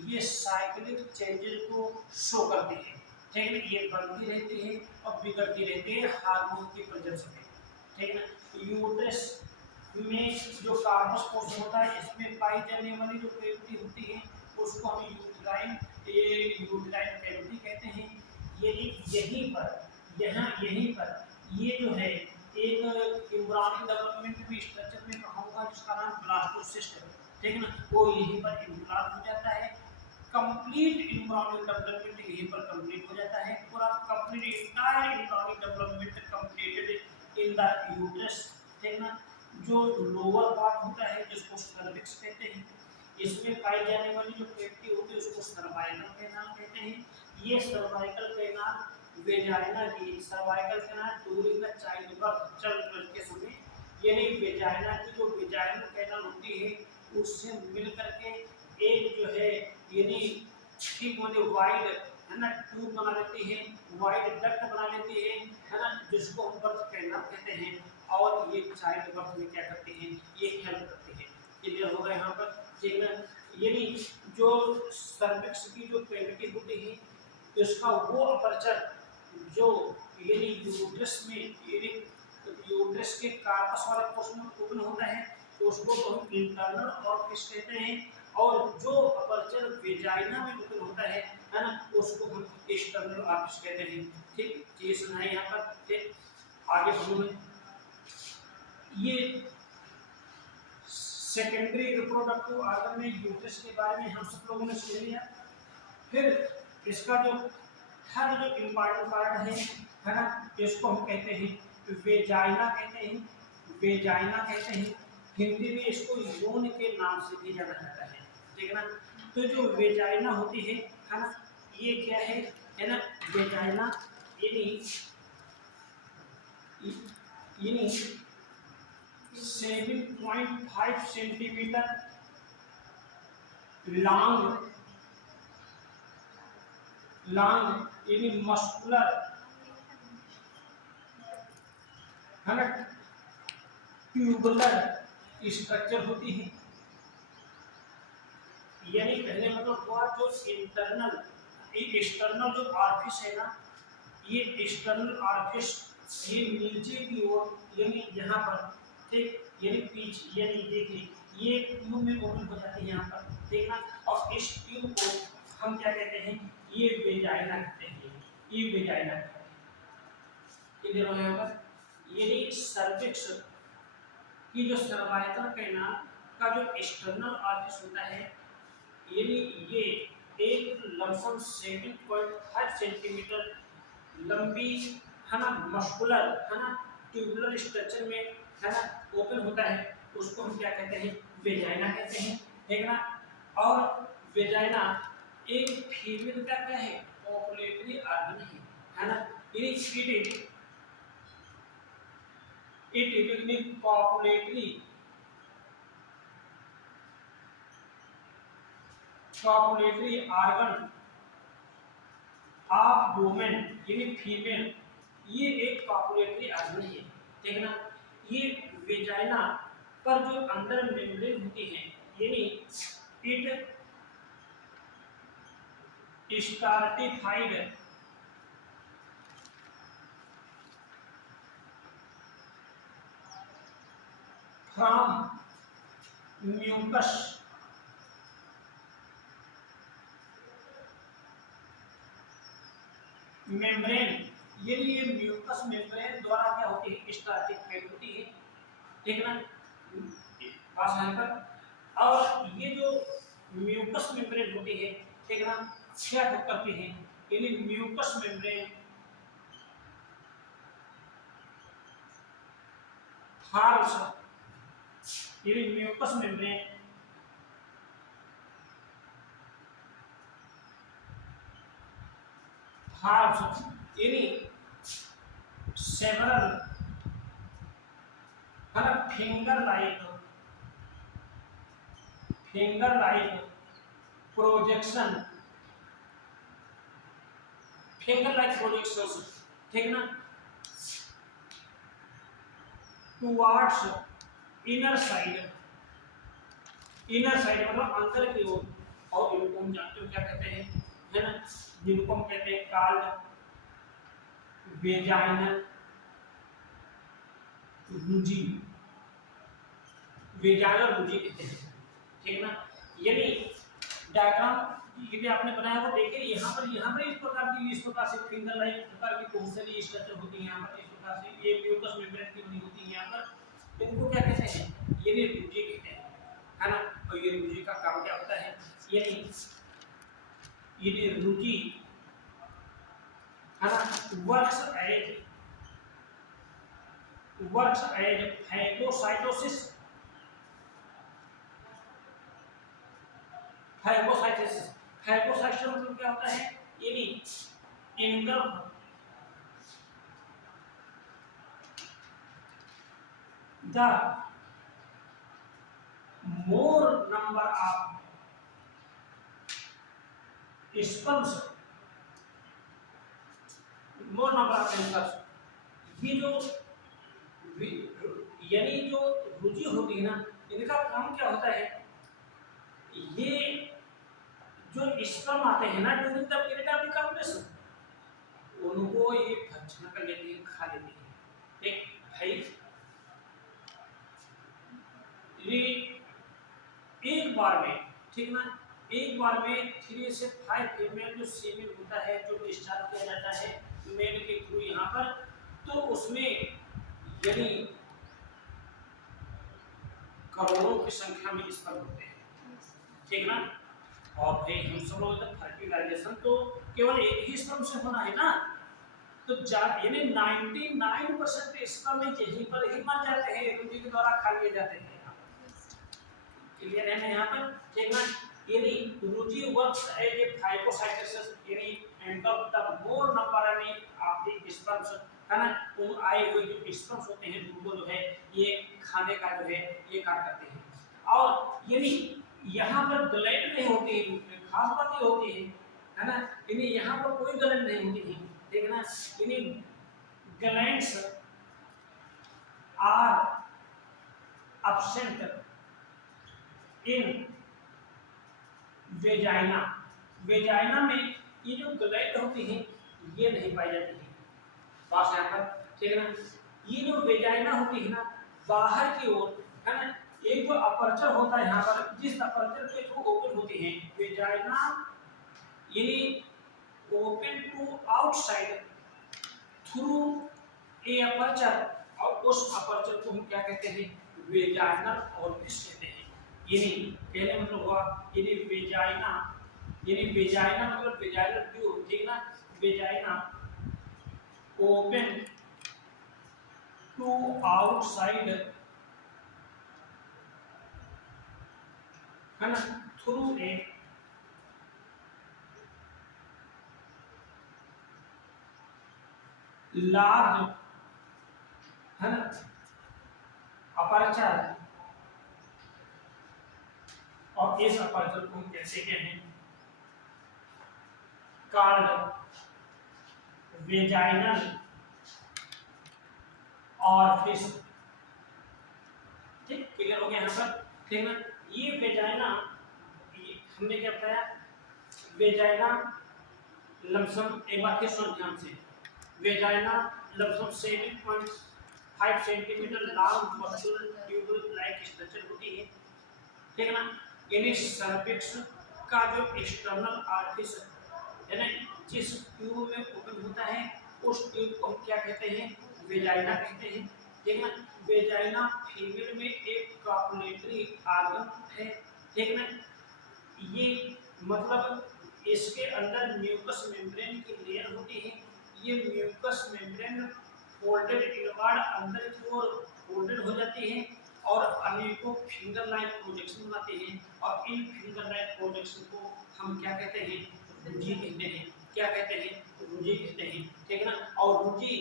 ये साइक्लिक चेंजेस को शो करते हैं, ठीक है। ये बढ़ती रहती है और बिगड़ती रहती है हार्मोन की प्रेजेंस में, ठीक है ना। यूट्रस में जो कार्पस पोर्शन होता है इसमें पाई जाने वाली जो कैविटी होती है उसको हम यूट्राइन कैविटी कहते हैं। यहीं पर ये जो है एक एम्ब्रियोनिक डेवलपमेंट में स्ट्रक्चर में कहा होगा जिसका नाम ब्लास्टोसिस्ट है, ठीक है ना, वो यहीं पर इम्प्लांट हो जाता है। कंप्लीट एम्ब्रियोनिक डेवलपमेंट यहीं पर कंप्लीट हो जाता है, पूरा complete entire embryonic development completed in the uterus, ठीक ना। जो लोअर पार्ट होता है जिसको सर्विक्स कहते हैं, इसमें पाई जाने वाली जो कैविटी होती है उसको सर्वाइकल कैनाल कहते हैं। ये सर्वाइकल कैनाल वेजाइना की, cervical canal during the child birth, child के समय, यानी वेजाइना की जो वेजाइनल कैनाल होती है उससे मिल करके एक जो है यानी ठीक वाइड, है ना ट्यूब बना लेती है, वाइड डक्ट बना लेती है ना, जिसको हम बर्थ कैनाल कहते हैं, और ये चाइल्ड बर्थ में क्या करते हैं, ये हेल्प करते हैं। क्लियर होगा यहाँ पर, ठीक है। यानी जो सर्विक्स की जो कैविटी होती है, इसका वो अपर्चर जो यानी यूट्रस में, यानी यूट्रस के कार्पस वाले पोर्शन में ओपन होता है, तो उसको तो हम इंटरनल ऑरिफिस कहते हैं, और जो अपर्चर वेजाइना में ओपन होता है ना, उसको हम एक्सटर्नल ऑरिफिस कहते हैं। ठीक, ये सुना है यहाँ पर। ठीक, आगे बढ़ूँ। ये सेकेंडरी रिप्रोडक्टिव ऑर्गन में यूट्रस के बारे में हम सब लोगों ने सुन लिया। फिर इसका जो थर्ड जो इम्पॉर्टेंट पार्ट है ना, इसको हम कहते हैं वेजाइना कहते हैं, वेजाइना कहते हैं। हिंदी में इसको यौन के नाम से भी जाना जाता है, ठीक है ना। तो जो वेजाइना होती है ना, ये क्या है ना, वेजाइना यानी 7.5 सेंटीमीटर लॉन्ग यानी मस्कुलर है ना, ट्यूबुलर स्ट्रक्चर होती है। यानी कहने मतलब हुआ जो इंटरनल, एक्सटर्नल जो ऑरिफिस है ना, ये एक्सटर्नल ऑरिफिस ये नीचे की ओर, यानी यहाँ पर, ठीक, यानी पीछे, यानी देखिए ये ट्यूब में ओपन हो जाती है यहाँ पर, देखना। और इस ट्यूब को हम क्या कहते हैं, ये वेजाइना कहते हैं, ये वेजाइना कहते हैं। इधर हो यहाँ पर, यानी सर्विक्स की जो सर्वाइकल कैनाल का जो एक्सटर्नल ऑरिफिस होता है, यानी ये एक लमसम 7.5 सेंटीमीटर लंबी है ना, मस्कुलर है ना, ट्यूबुलर स्ट्रक्चर में है ना ओपन होता है, उसको हम क्या कहते हैं, वेजाइना कहते हैं, ठीक ना। और वेजाइना एक फीमेल का क्या है, पॉपुलेटरी ऑर्गन है ना। It is copulatory organ of women, यानी फीमेल, ये एक पॉपुलेटरी ऑर्गन है, ठीक ना। ये वेजाइना पर जो अंदर मेम्ब्रेन होती है, यानी it stratified from mucus membrane, यानी ये म्यूकस मेम्ब्रेन द्वारा क्या होती है, स्टार्टिफाइड होती है, ठीक ना। पास यहाँ पर, और ये जो म्यूकस मेम्ब्रेन होती है, ठीक ना, क्या करती है, यानी म्यूकस मेम्ब्रेन फार्म्स, यानी म्यूकस मेम्ब्रेन फार्म्स, यानी सेवरल है ना finger like projection, finger like projections, ठीक ना, टुवर्ड्स इनर साइड मतलब अंदर की ओर। और इनको हम जानते हो क्या कहते हैं, है ना, जिनको हम कहते हैं कॉल्ड वेजाइनल रूजी, वेजाइनल रूजी कहते हैं, ठीक ना। यानी डायग्राम ये आपने बनाया वो देखिए, यहाँ पर इस प्रकार से फिंगर लाइक प्रकार की बहुत सारी स्ट्रक्चर होती है यहाँ पर, इस प्रकार से ये म्यूकस मेम्ब्रेन की बनी होती है यहाँ पर। इनको क्या कहते हैं, ये रूजी कहते हैं, है ना। और ये रूजी का काम क्या होता है, यानी ये रूजी है ना वर्क्स एज फैगोसाइटोसिस, फैगोसाइटोसिस मतलब क्या होता है, यानी engulf the more number of sperms more number of answers. ये जो यानी जो रुचि होती है ना, इनका काम क्या होता है, ये जो स्पर्म आते हैं ना ड्यूरिंग द पीरियड ऑफ इनकम्प्लेशन, उनको ये भक्षण कर लेते हैं, खा लेते हैं। एक भाई ये एक बार में, ठीक ना, एक बार में 3 से 5 फीमेल जो सीमेन होता है जो डिस्चार्ज किया जाता है मेल के थ्रू यहाँ पर, तो उसमें यानी करोड़ों की संख्या में स्पर्म होते हैं, ठीक ना। और भाई हम सब लोग फर्टिलाइजेशन तो केवल एक ही स्पर्म से होना है ना, तो यानी 99% स्पर्म यहीं पर ही मर जाते हैं, रुचि के द्वारा खा लिए जाते हैं। क्लियर है ना यहाँ पर, ठीक ना। यदि रुचि वर्क्स एज ए फाइकोसाइटोसिस यानी enter the more number of the sperms, है ना, वो आए हुए जो स्पर्म्स होते हैं उनको जो है ये खाने का जो है ये कार्य करते हैं। और यदि यहाँ पर ग्लैंड नहीं होती है, खास बात ये होती है ना, यानी यहाँ पर कोई ग्लैंड नहीं होती है, ठीक है ना, यानी glands are absent in vagina, vagina में ये जो ग्लैंड होती है ये नहीं पाई जाती है, बात यहाँ पर, ठीक है ना। ये जो वेजाइना होती है ना बाहर की ओर, है ना, एक जो अपर्चर होता है यहाँ पर, जिस अपर्चर के थ्रू ओपन होती है वेजाइना, यानी open to outside through a aperture, और उस अपर्चर को हम क्या कहते हैं, वेजाइनल ओरिफिस कहते हैं। यानी पहले मतलब हुआ यानी वेजाइना, यानी वेजाइना मतलब वेजाइनल ट्यूब, ठीक ना, वेजाइना ओपन टू आउटसाइड, है ना, थ्रू ए लार्ज, है ना, अपर्चर, और इस अपर्चर को हम कैसे कहें, कॉल्ड वेजाइनल ऑरिफिस, ठीक, क्लियर हो गया यहाँ पर, ठीक ना। ये वेजाइना, हमने क्या बताया, वेजाइना लमसम, एक बार फिर सुन ध्यान से, vagina lump sum 7.5 centimetre long muscular tube like structure होती है, ठीक है ना। यानी सर्विक्स का जो एक्सटर्नल ऑरिफिस है ना, जिस ट्यूब में ओपन होता है उस ट्यूब को हम क्या कहते हैं, वेजाइना कहते हैं, ठीक है ना। वेजाइना फीमेल में एक कॉपुलेटरी ऑर्गन है, ठीक है ना। ये मतलब इसके अंदर म्यूकस मेम्ब्रेन की लेयर होती है, ये म्यूकस मेम्ब्रेन फोल्डेड इनवर्ड अंदर की ओर फोल्डेड हो जाती है और अनेकों फिंगर लाइक प्रोजेक्शन बनाते हैं, और इन फिंगर लाइक प्रोजेक्शन को हम क्या कहते हैं, रुचि कहते हैं, क्या कहते हैं, रुचि कहते हैं, ठीक है ना। और रुचि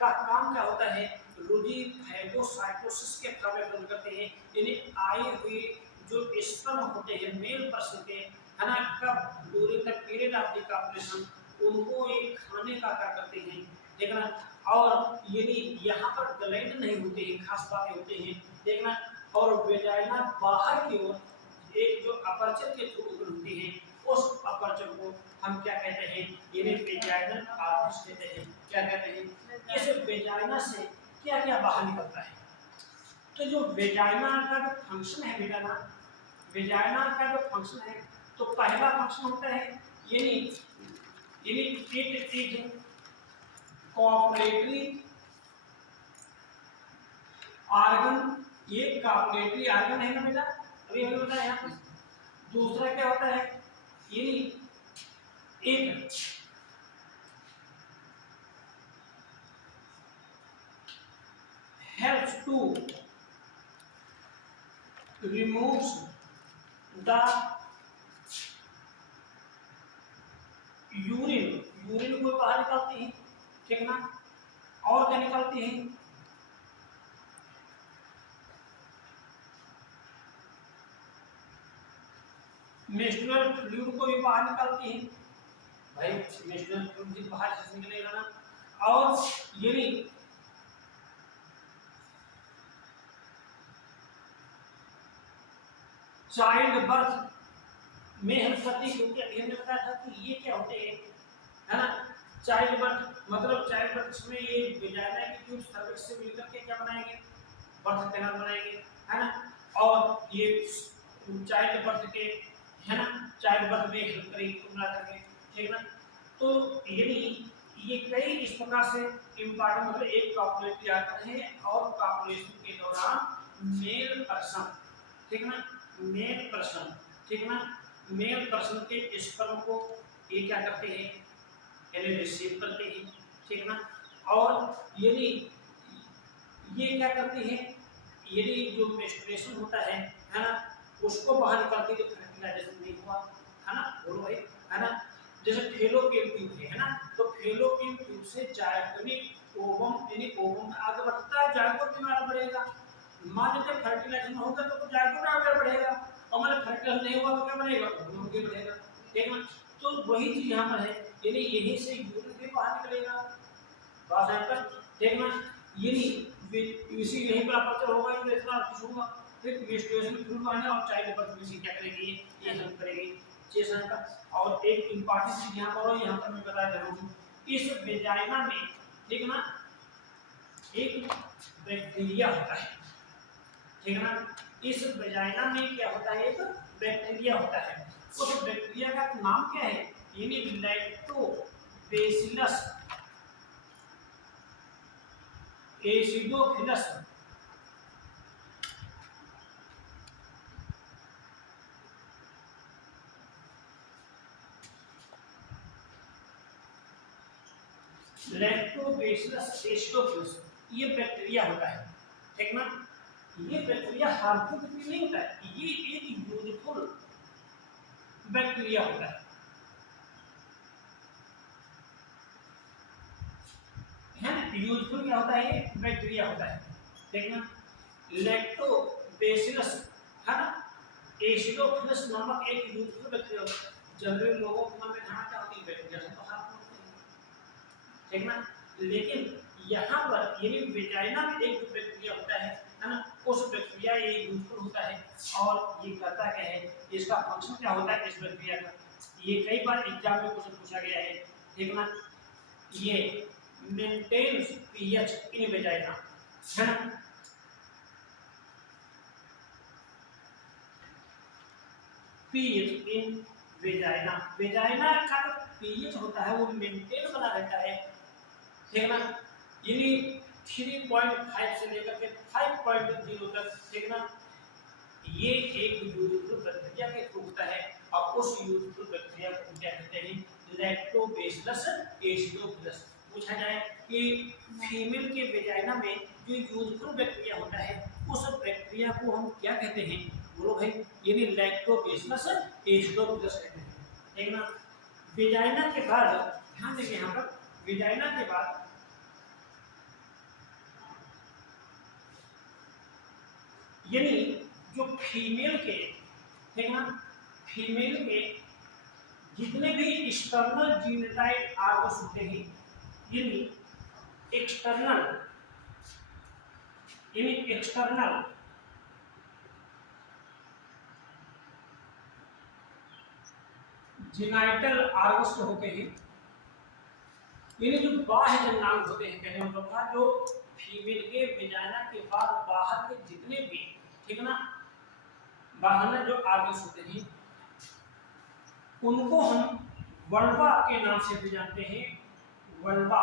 का काम क्या होता है, रुचि फाइकोसाइटोसिस के कार्य बंद करते हैं, यानी आए हुए जो स्पर्म होते हैं मेल पर्सन के, है ना, कब ड्यूरिंग द पीरियड ऑफ डिकॉपुलेशन उनको एक खाने का कार्य करते हैं, देखना। और यदि यहाँ पर ग्लैंड नहीं होते हैं, खास बातें होते हैं, देखना। और वेजाइना बाहर की ओर एक जो अपर्चर के थ्रू ओपन होती है उस अपर्चर को हम क्या कहते हैं, इन्हें वेजाइनल ऑरिफिस कहते हैं, क्या कहते हैं। इस वेजाइना से क्या क्या बाहर निकलता है, तो जो वेजाइना का जो फंक्शन है बेटा ना, वेजाइना का जो फंक्शन है, तो पहला फंक्शन होता है यानी इट इज कॉपुलेटरी ऑर्गन, ये कॉपुलेटरी ऑर्गन है ना बेटा, अभी हमने बताया यहाँ पर। दूसरा क्या होता है, यानी it helps to removes the urine, urine को बाहर निकालती है, ठीक ना। और क्या निकालती है, मेंस्ट्रुअल फ्लूइड को भी बाहर निकालती है, भाई मेंस्ट्रुअल फ्लूइड भी बाहर से निकलेगा ना, और यानी चाइल्ड बर्थ में हेल्प करती है, क्योंकि अभी हमने बताया था कि ये क्या होते हैं, है ना। चाइल्ड बर्थ मतलब चाइल्ड बर्थ में ये वेजाइना की ट्यूब सर्विक्स से मिलकर के क्या बनाएंगे, बर्थ कैनाल बनाएंगे, है ना। और ये चाइल्ड बर्थ के, है ना, चाइल्ड बर्थ में हेल्प करेगी तुम ना करके, ठीक ना। तो यानी ये कई इस प्रकार से इम्पॉर्टेंट, मतलब एक पॉपुलेशन तैयार करते हैं और पॉपुलेशन के दौरान मेल पर्सन, ठीक ना, मेल पर्सन, ठीक ना, मेल पर्सन के स्पर्म को ये क्या करते हैं, यानी रिसीव करते हैं, ठीक ना। और यदि ये क्या करती है, यदि जो मेंस्ट्रुएशन होता है ना, उसको बाहर निकालती है, तो फर्टिलाइजेशन नहीं हुआ, है ना, बोलो भाई, है ना। जैसे फेलोपियन ट्यूब है ना, तो फेलोपियन ट्यूब से जायगोनिक ओवम, यानी ओवम आगे बढ़ता है, जायगोट में आगे बढ़ेगा। मान लीजिए फर्टिलाइजेशन होगा तो जायगोट आगे बढ़ेगा, और मतलब फर्टिलाइजेशन नहीं हुआ तो क्या बनेगा, ओवम आगे बढ़ेगा, ठीक है। तो वही चीज यहाँ पर है, यानी यहीं से यूरिन भी बाहर निकलेगा, बात है पर, ठीक ना। यानी इसी यहीं पर अपर्चर होगा, ये इतना कुछ होगा, फिर मेंस्ट्रुएशन शुरू करना और चाइल्ड बर्थ में क्या करेगी, ये हेल्प करेगी, चेसन का। और एक इंपॉर्टेंट चीज यहाँ पर, यहाँ पर मैं बताया जा रहा हूँ, इस वेजाइना में, ठीक ना, एक बैक्टीरिया होता है, ठीक ना। इस वेजाइना में क्या होता है, एक बैक्टीरिया होता है, उस बैक्टीरिया का नाम क्या है, यानी लैक्टोबैसिलस एसिडोफिलस। लैक्टोबैसिलस एसिडोफिलस ये बैक्टीरिया होता है, ठीक ना। ये बैक्टीरिया हार्मफुल नहीं होता है, ये एक यूजफुल बैक्टीरिया होता है ना। यूजफुल क्या होता है, ये बैक्टीरिया होता है, ठीक ना। लैक्टोबैसिलस, है ना, एसिडोफिलस नामक एक यूजफुल बैक्टीरिया होता है। जनरली लोगों के मन में धारणा क्या होती है, बैक्टीरिया से तो हार्मफुल होते हैं, ठीक ना। लेकिन यहाँ पर ये वेजाइना में एक जो बैक्टीरिया होता है ना, उस बैक्टीरिया ये यूजफुल होता है, और ये करता क्या है, इसका फंक्शन क्या होता है इस बैक्टीरिया का, ये कई बार एग्जाम में क्वेश्चन पूछा गया है, ठीक ना। ये मेंटेन्स पीएच इन वेजाइना, है ना। पीएच इन वेजाइना, वेजाइना का पीएच होता है वो मेंटेन बना रहता है, ठीक ना। यानी 3.5 से लेकर के 5.0 तक, ठीक ना। ये एक यूजफुल बैक्टीरिया के थ्रू होता है, और उस यूजफुल बैक्टीरिया को क्या कहते हैं, लैक्टोबैसिलस एसिडोफिलस। पूछा जाए कि फीमेल के वेजाइना में जो यूजफुल बैक्टीरिया होता है, उस बैक्टीरिया को हम क्या कहते हैं, बोलो भाई, यानी लैक्टोबैसिलस एसिडोफिलस कहते हैं, ठीक ना। वेजाइना के बाद ध्यान देंगे यहाँ पर, वेजाइना के बाद यानी जो फीमेल के, ठीक ना, फीमेल के जितने भी एक्सटर्नल जीनोटाइप आर्गन्स होते हैं, यानी एक्सटर्नल, यानी एक्सटर्नल जेनाइटल आर्गन्स होते हैं, यानी जो बाह्य जननांग होते हैं, कहने का मतलब जो फीमेल के वेजाइना के बाद बाहर के जितने भी, ठीक ना, बाहर जो आर्गन्स होते हैं, उनको हम वल्वा के नाम से भी जानते हैं, वल्वा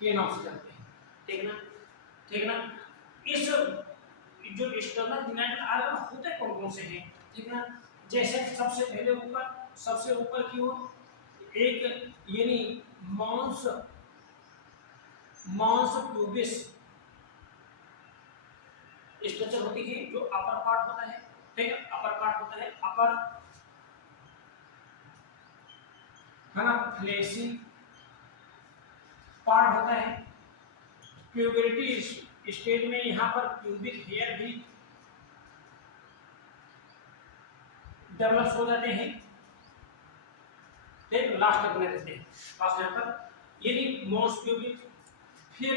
के नाम से जानते हैं, ठीक ना, ठीक ना। इस जो एक्सटर्नल जेनाइटल आर्गन होते कौन कौन से हैं, ठीक ना। जैसे सबसे पहले ऊपर, सबसे ऊपर की ओर एक यानी मांस, मांस ट्यूबिस स्ट्रक्चर होती है, जो अपर पार्ट होता है, ठीक है, अपर पार्ट होता है, अपर, है ना, फ्लेशी पार्ट होता है। प्यूबरिटी स्टेज में यहाँ पर प्यूबिक हेयर भी डेवलप हो जाते हैं, ठीक, लास्ट तक बने रहते हैं, लास्ट यहाँ पर यानी मोस्ट प्यूबिक। फिर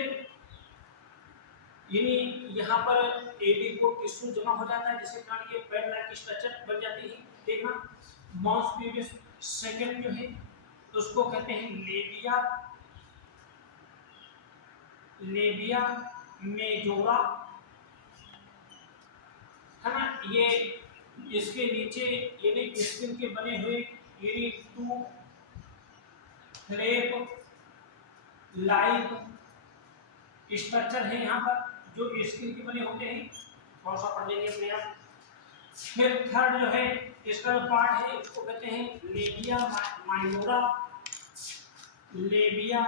यानी यहाँ पर एडिपोड टिश्यू जमा हो जाता है जिसके कारण ये पैड लाइक स्ट्रक्चर बन जाती है, ठीक ना। माउस प्यूबिस सेकंड जो है उसको कहते हैं लेबिया, लेबिया मेजोरा, है ना। ये इसके नीचे यानी स्किन के बने हुए यानी टू फ्लैप लाइक स्ट्रक्चर है यहाँ पर जो स्किन के बने होते हैं, थोड़ा सा पढ़ लेंगे अपने आप। फिर थर्ड जो है इसका जो पार्ट है इसको कहते हैं लेबिया माइनोरा, लेबिया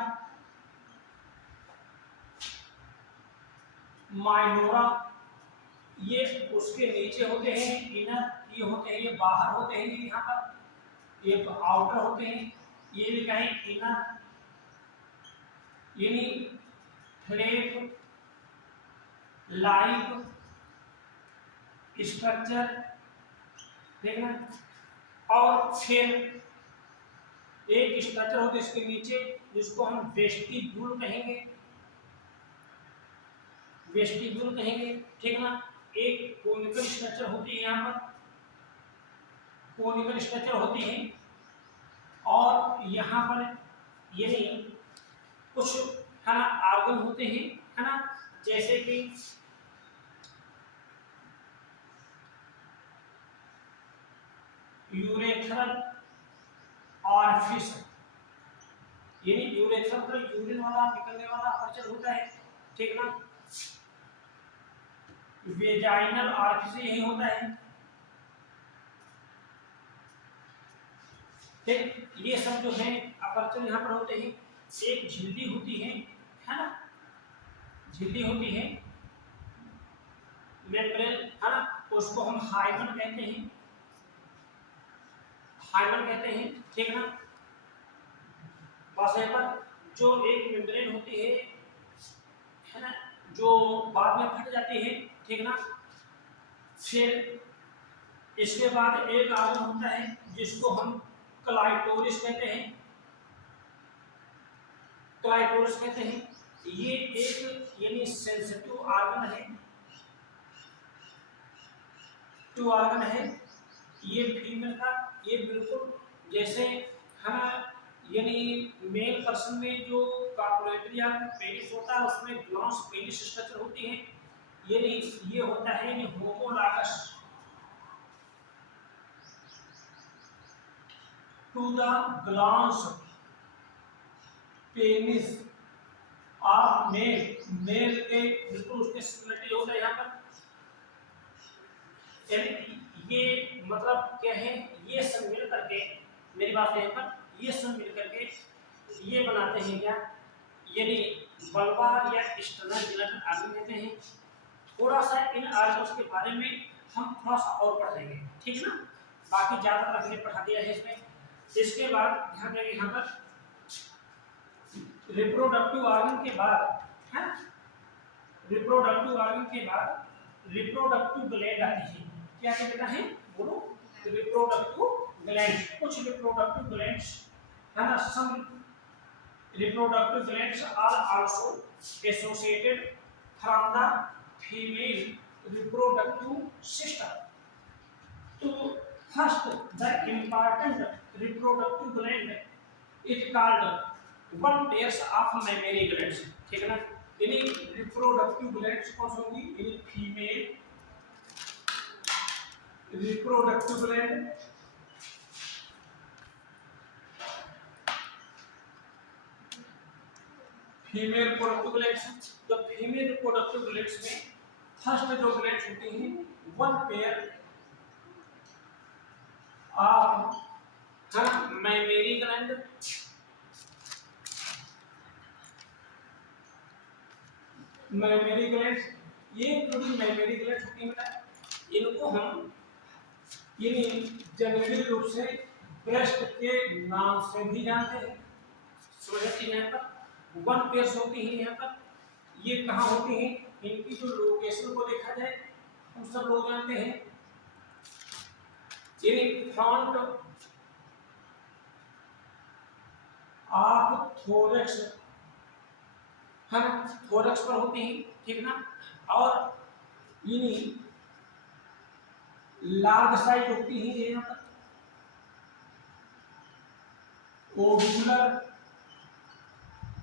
माइनोरा। ये उसके नीचे होते हैं इनर, ये होते हैं, ये बाहर होते हैं, ये यहाँ पर ये आउटर होते हैं, ये भी कहें इनर यानी फ्लैप लाइक स्ट्रक्चर, देखना। और फिर एक स्ट्रक्चर होता है इसके नीचे जिसको हम वेस्टिब्यूल कहेंगे, वेस्टिब्यूल कहेंगे, ठीक ना। एक कोनिकल स्ट्रक्चर होती है यहाँ पर, कोनिकल स्ट्रक्चर होती है। और यहाँ पर यानी कुछ है ना आर्गन होते हैं, है ना, जैसे कि यूरेथ्रल ऑरिफिस, यानी यूरेथ्रल तो यूरिन वाला निकलने वाला अपर्चर होता है, ठीक ना। वेजाइनल ऑरिफिस यही होता है, ठीक। ये सब जो है अपर्चर यहाँ पर होते हैं। एक झिल्ली होती है ना, झिल्ली होती है मेम्ब्रेन, है ना, उसको हम हाइमन कहते हैं, हाइमन कहते हैं, ठीक ना। बस यहाँ पर जो एक मेम्ब्रेन होती है ना, जो बाद में फट जाती है, ठीक ना। फिर इसके बाद एक आर्गन होता है जिसको हम क्लाइटोरिस कहते हैं, क्लाइटोरिस कहते हैं। ये एक यानी सेंसिटिव आर्गन है, टू आर्गन है ये फीमेल का। ये बिल्कुल जैसे हम यानी मेल पर्सन में जो कार्पोरेटरी या पेनिस होता है उसमें ग्लॉन्स पेनिस स्ट्रक्चर होती है, यानी ये होता है यानी homologous to the glans penis of male, male के बिल्कुल उसके सिमिलरिटी होता है यहाँ पर। ये मतलब क्या है, ये सब मिल करके, मेरी बात यहाँ पर, ये सब मिल करके ये बनाते हैं क्या, यानी बल्बा या एक्सटर्नल जेनिटल ऑर्गन कहते हैं। थोड़ा सा इन ऑर्गन्स के बारे में हम थोड़ा सा और पढ़ लेंगे, ठीक है ना। बाकी ज़्यादातर हमने पढ़ा दिया है इसमें। इसके बाद ध्यान देंगे यहाँ पर रिप्रोडक्टिव ऑर्गन के बाद, है रिप्रोडक्टिव ऑर्गन के बाद रिप्रोडक्टिव ग्लैंड आती है। क्या कहता है बोलो, रिप्रोडक्टिव ग्लैंड। कुछ रिप्रोडक्टिव ग्लैंड्स है ना, some reproductive glands are also associated from the female reproductive system. तो first the important reproductive gland is called one pairs of mammary glands, ठीक है ना। यानी रिप्रोडक्टिव ग्लैंड्स कौन सी होंगी, यानी female reproductive gland, female reproductive glands. तो फीमेल रिप्रोडक्टिव ग्लैंड्स में फर्स्ट जो ग्लैंड्स होती हैं one pair of mammary gland, mammary glands. ये जो भी मैमेरी ग्लैंड्स होती हैं इनको हम यानी जनरली रूप से ब्रेस्ट के नाम से भी जानते हैं। समझते हैं यहाँ पर वन पेयर्स होती हैं, यहाँ पर ये कहाँ होती हैं, इनकी जो लोकेशन को देखा जाए हम सब लोग जानते हैं, यानी फ्रंट ऑफ थोरेक्स, है ना, थोरेक्स पर होती हैं, ठीक ना। और इन्हीं लार्ज साइज होती है ये यहाँ पर ओवुलर,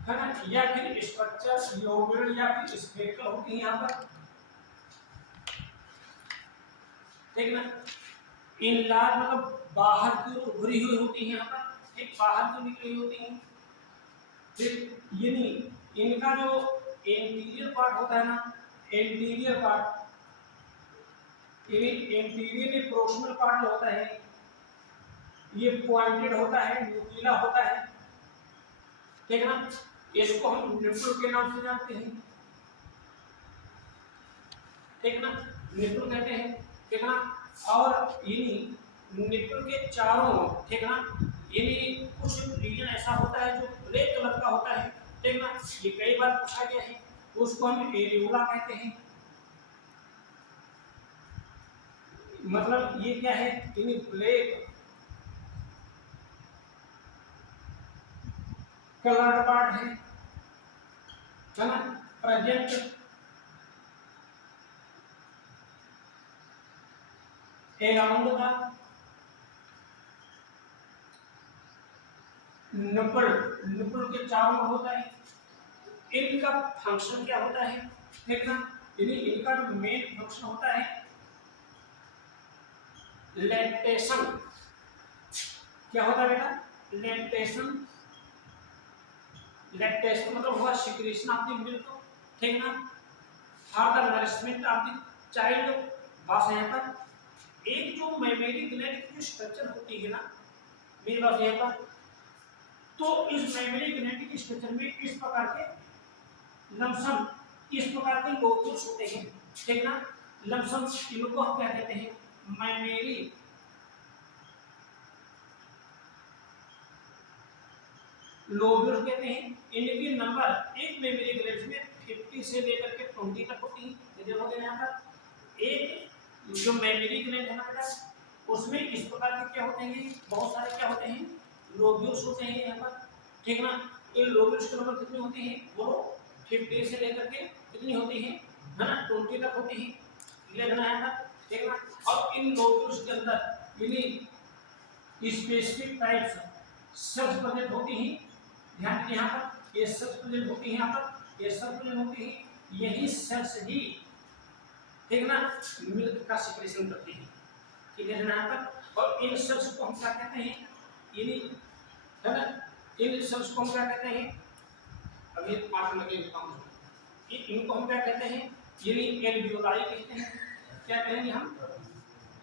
है ना, या फिर स्ट्रक्चर लोबुलर या फिर स्फेरिकल होती है यहाँ पर, ठीक ना। इन लार्ज मतलब बाहर की ओर उभरी हुई होती है यहाँ पर, ठीक, बाहर की निकली हुई होती है। फिर यानी इनका जो एंटीरियर पार्ट होता है ना, एंटीरियर पार्ट, एंटीरियर में प्रोक्सिमल पार्ट जो होता है ये पॉइंटेड होता है, न्यूक्लियर होता है, ठीक ना। इसको हम निप्पल के नाम से जानते हैं, ठीक ना, निप्पल कहते हैं, ठीक ना। और इन्हीं निप्पल के चारों, ठीक ना, इन्हीं कुछ रीजन ऐसा होता है जो ब्लैक कलर का होता है, ठीक ना। ये कई बार पूछा गया है, उसको हम एरियोला कहते हैं। मतलब ये क्या है, इन्हीं ब्लैक कलर पार्ट है ना, present around the nipple, nipple के चारों ओर होता है। इनका फंक्शन क्या होता है, ठीक ना, इनका जो मेन फंक्शन होता है लैक्टेशन, क्या होता है बेटा, लैक्टेशन, लैक्टेशन मतलब हुआ सिक्रीशन ऑफ द मिल्क, ठीक ना, for the nourishment of the child. बस यहाँ पर एक जो मेमोरी ग्लैंड की जो स्ट्रक्चर होती है ना, मेरी बात यहाँ पर, तो इस मेमोरी ग्लैंड की स्ट्रक्चर में इस प्रकार के लमसम, इस प्रकार के लोब्यूल्स होते हैं, ठीक ना। लमसम इनको हम क्या कहते हैं, मेमोरी लोब्यूल्स कहते हैं। इनके नंबर एक मेमोरी ग्लैंड में 50 से लेकर के 20 तक होती है। देखोगे यहाँ पर एक जो मेमोरी ग्लैंड है ना बेटा, उसमें इस प्रकार के क्या होते हैं, बहुत सारे क्या होते हैं, लोब्यूल्स होते हैं यहाँ पर, ठीक ना। इन लोब्यूल्स के नंबर कितने होते हैं, वो 50 से लेकर के कितनी होती है ना, 20 तक होती है, क्लियर है यहाँ पर, ठीक ना। और इन लोब्यूल्स के अंदर इन्हीं स्पेसिफिक टाइप्स सेल्स प्रेजेंट होती हैं। ध्यान दीजिए यहाँ पर ये सेल्स प्रेजेंट होती है, यहाँ पर ये सेल्स प्रेजेंट होती है, यही सेल्स ही, ठीक ना, मिल्क का सिक्रेशन करती है, क्लियर है यहाँ पर। और इन सेल्स को हम क्या कहते हैं, इन्हीं, है ना, इन सेल्स को हम क्या कहते हैं, अभी पाठ लगे काम, इनको हम क्या कहते हैं, इन्हीं एल्वियोलाई कहते हैं। क्या कहेंगे हम,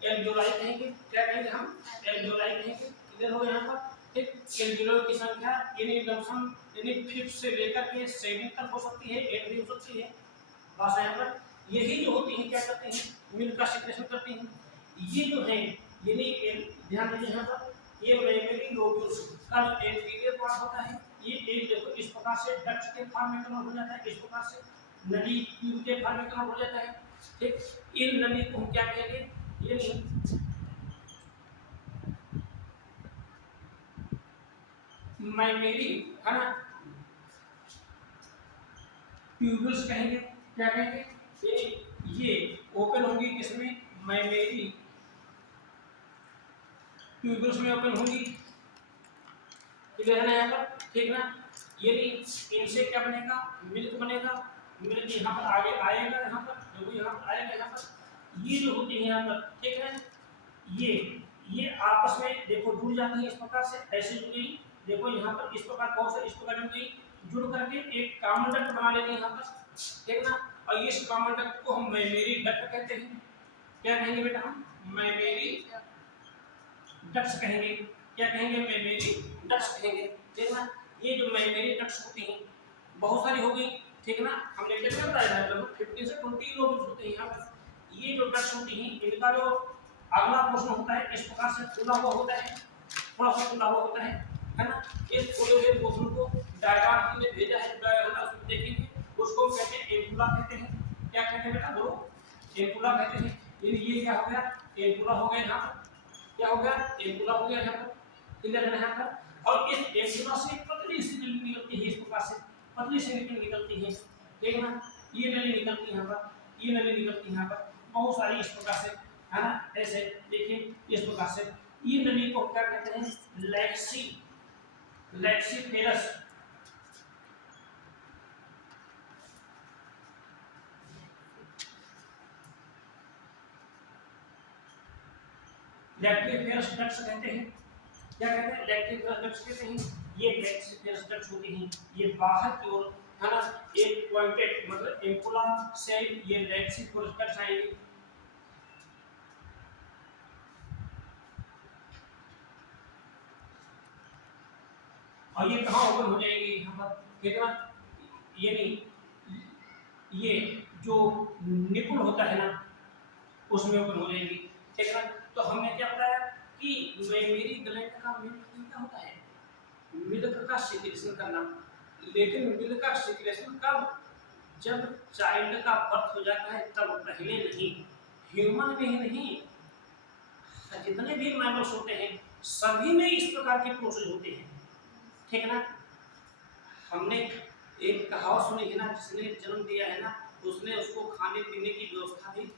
एल्वियोलाई कहेंगे, क्या कहेंगे हम, एल्वियोलाई कहेंगे, क्लियर हो यहाँ पर, ठीक। एल्वियोलाई की संख्या इन्हीं लमसम यानी 5 से लेकर के 7 तक हो सकती है, 8 भी हो सकती है। बस यहाँ पर यही जो होती है क्या करते हैं, मिल्क का सिक्रेशन करती हैं। ये जो है यानी ध्यान दीजिए यहाँ पर, ये मेमोरी लोब्यूल्स का जो एंटीरियर पार्ट होता है, ये एक देखो इस प्रकार से डक्ट के फॉर्म में कन्वर्ट हो जाता है, इस प्रकार से नली ट्यूब के फॉर्म में कन्वर्ट हो जाता है, ठीक। इन नली को हम क्या कहेंगे, यानी मेमोरी, है ना, ट्यूबल्स कहेंगे, क्या कहेंगे, ये ओपन होंगी, किसमें, मेमोरी ट्यूबल्स में ओपन होंगी, क्लियर है ना यहाँ पर, ठीक ना। यदि इनसे क्या बनेगा, मिल्क बनेगा, मिल्क यहाँ पर आगे आएगा, यहाँ पर जो यहाँ पर आएगा, यहाँ पर ये जो होती है यहाँ पर, ठीक है, ये आपस में देखो जुड़ जाती है इस प्रकार से, ऐसे जुड़ गई, देखो यहाँ पर इस प्रकार बहुत से इस प्रकार जुड़ गई, जुड़ करके एक कॉमन डक्ट बना लेते हैं यहाँ पर, ठीक ना। और इस कॉमन डक्ट को हम मेमोरी डक्ट कहते हैं। क्या कहेंगे बेटा, हम मेमोरी डक्ट्स कहेंगे, क्या कहेंगे, मेमोरी डक्ट्स कहेंगे, ठीक ना। ये जो मेमोरी डक्ट्स होती हैं बहुत सारी हो गई, ठीक ना, हमने कितने बताया था, लगभग 50 से 20 लोब्यूल्स होते हैं यहाँ पर। ये जो डक्ट्स होती हैं इनका जो अगला पोर्शन होता है इस प्रकार से खुला हुआ होता है, थोड़ा सा खुला हुआ होता है ना। इस खुले हुए पोर्शन को डायग्राम में भेजा है, डायग्राम उसमें देखेंगे, उसको कहते हैं एम्पुला कहते हैं। क्या कहते हैं बेटा, बोलो, एम्पुला कहते हैं। ये क्या हो गया, एम्पुला हो गया यहाँ पर, क्या हो गया, एम्पुला हो गया यहाँ पर, क्लियर है यहाँ पर। और इस एम्पुला से पतली सी नली निकलती है इस प्रकार से, पतली सी निकलती है, ठीक है ना। ये नली निकलती है यहाँ पर, ये नली निकलती है यहाँ पर, बहुत सारी इस प्रकार से, है ना। ऐसे देखिए इस प्रकार से ये नली को क्या कहते हैं, लेक्सीफेरस। लेक्सीफेरस डक्ट्स कहते हैं, क्या कहते हैं, लेक्सीफेरस डक्ट्स कहते हैं। ये लेक्सीफेरस डक्ट्स होते हैं, ये बाहर की ओर, है ना, एक पॉइंटेड मतलब एम्पुला से ये लेक्सीफेरस डक्ट्स आएंगे। और ये कहाँ ओपन हो जाएगी, यहाँ पर कितना, ये नहीं, ये जो निपुल होता है ना उसमें ओपन हो जाएगी, ठीक है ना। तो हमने क्या बताया कि मेरी ग्लैंड का मेन फंक्शन क्या होता है, मिल्क का सिक्रेशन करना। लेकिन मिल्क का सिक्रेशन कब, जब चाइल्ड का बर्थ हो जाता है तब, पहले नहीं। ह्यूमन में ही नहीं, जितने भी मैमल्स होते हैं सभी में इस प्रकार के प्रोसेस होते हैं, ठीक है ना। हमने एक कहावत सुनी है ना, जिसने जन्म दिया है ना उसने उसको खाने पीने की व्यवस्था भी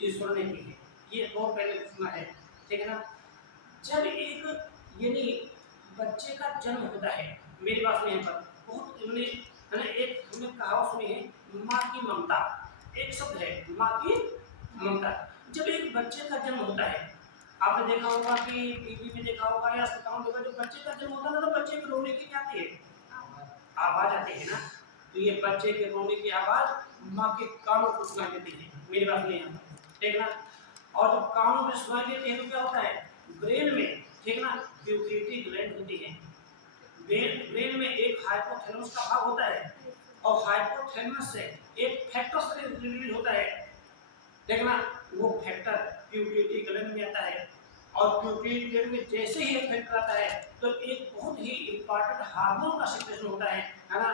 ईश्वर ने की है, ये और पहले सुना है, ठीक है ना। जब एक यानी बच्चे का जन्म होता है, मेरी बात सुनिए पर, बहुत हमने, है ना, एक हमने कहावत सुनी है, माँ की ममता, एक शब्द है माँ की ममता। जब एक बच्चे का जन्म होता है, आपने देखा होगा कि टीवी में देखा होगा या अस्पताल में देखा, जब बच्चे का जन्म होता है ना तो बच्चे के रोने की क्या आती है, आवाज आती है ना। तो ये बच्चे के रोने की आवाज माँ के कानों को सुनाई देती है, मेरी बात नहीं है, ठीक ना। और जब कानों में सुनाई देती है तो क्या होता है, ब्रेन में, ठीक ना, प्यूबिलिटी ग्लैंड होती है। ब्रेन में एक हाइपोथैलेमस का भाग होता है और हाइपोथैलेमस से एक फैक्टर रिलीज होता है, देखना, वो फैक्टर प्यूबिलिटी ग्लैंड में आता है। और प्यूबिलिटी ग्लैंड में जैसे ही एक फैक्टर आता है तो एक बहुत ही इंपॉर्टेंट हार्मोन का सिक्रेशन होता है ना,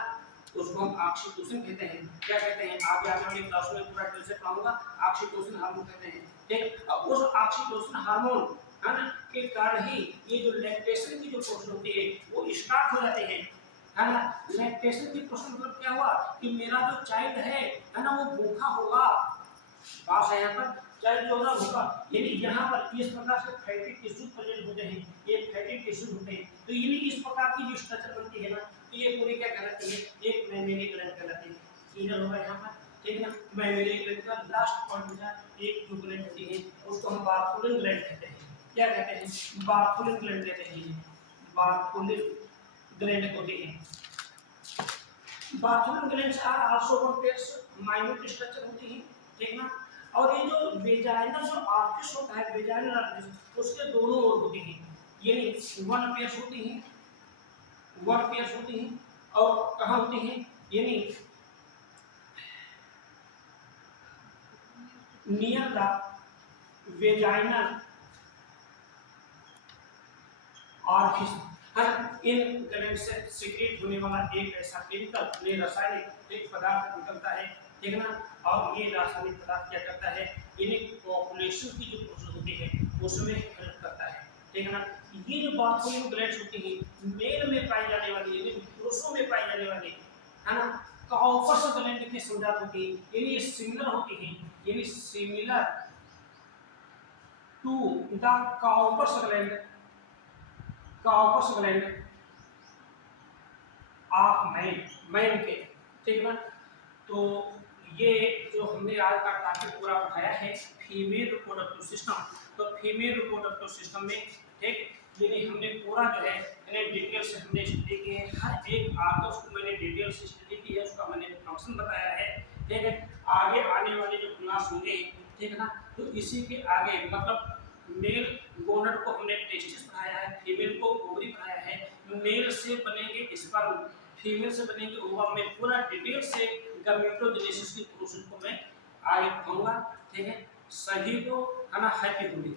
उसको हम ऑक्सीटोसिन कहते हैं। क्या कहते हैं, आगे आने वाली क्लास में पूरा डिटेल से पढ़ाऊंगा, ऑक्सीटोसिन हार्मोन कहते हैं, ठीक। अब उस ऑक्सीटोसिन हार्मोन, है ना, के कारण ही ये जो लैक्टेशन की जो प्रोसेस होती है वो स्टार्ट हो जाती है ना। लैक्टेशन की प्रोसेस मतलब क्या हुआ कि मेरा जो चाइल्ड है ना, वो भूखा होगा, पास है यहाँ पर, चाहे जो होगा भूखा, यानी यहाँ पर इस प्रकार से फैटी टिश्यू प्रेजेंट होते हैं, ये फैटी टिश्यू होते हैं। तो यानी इस प्रकार की जो स्ट्रक्चर बनती है ना, तो ये पूरी क्या कहलाती है, एक मैमेरी ग्लैंड कहलाती है। क्लियर होगा यहाँ पर, ठीक है ना। मैमेरी ग्लैंड का लास्ट पॉइंट होता है, एक जो ग्लैंड होती है उसको हम बारकोलिन ग्लैंड कहते हैं। क्या कहते हैं, बारकोलिन ग्लैंड कहते हैं, बारकोलिन ग्लैंड होती है। Bartholin glands are also compares minute structure होती है, ठीक ना। और ये जो वेजाइनल जो आर्किस होता है, वेजाइनल आर्किस उसके दोनों ओर होती है, यानी वन पेयर्स होती हैं, वन पेयर्स होती हैं। और कहाँ होती हैं, यानी नियर द वेजाइनल आर्किस, है ना। इन ग्लैंड से सीक्रेट होने वाला एक ऐसा केमिकल, रासायनिक एक पदार्थ निकलता है, ठीक ना। और ये रासायनिक पदार्थ क्या करता है, इन्हें पॉपुलेशन की जो प्रोसेस होती है उसमें हेल्प करता है, ठीक है ना। ये जो बारकोलिन ग्लैंड्स होती हैं मेल में पाई जाने वाली, यानी पुरुषों में पाई जाने वाली, है ना, काउपस ग्लैंड के संजात होती है, यानी सिमिलर होती है, यानी similar to the Cowper's gland, Cowper's gland of man के, ठीक ना। तो ये जो हमने आज का टॉपिक पूरा पढ़ाया है फीमेल रिप्रोडक्टिव सिस्टम, तो फीमेल रिप्रोडक्टिव सिस्टम में, ठीक, यानी हमने पूरा जो है इन्हें डिटेल से हमने स्टडी की है, हर एक आर्गन्स को मैंने डिटेल से स्टडी की है, उसका मैंने फंक्शन बताया है, ठीक है। आगे आने वाले जो क्लास होंगे, ठीक है ना, तो इसी के आगे मतलब मेल गोनड को हमने टेस्टिस पढ़ाया है, फीमेल को ओवरी पढ़ाया है, मेल से बनेंगे स्पर्म, फीमेल से बनेंगे ओवम, में पूरा डिटेल से गैमेटोजेनेसिस की प्रोसेस को मैं आगे पढ़ाऊंगा, ठीक है। सभी को, है ना, हैप्पी होली।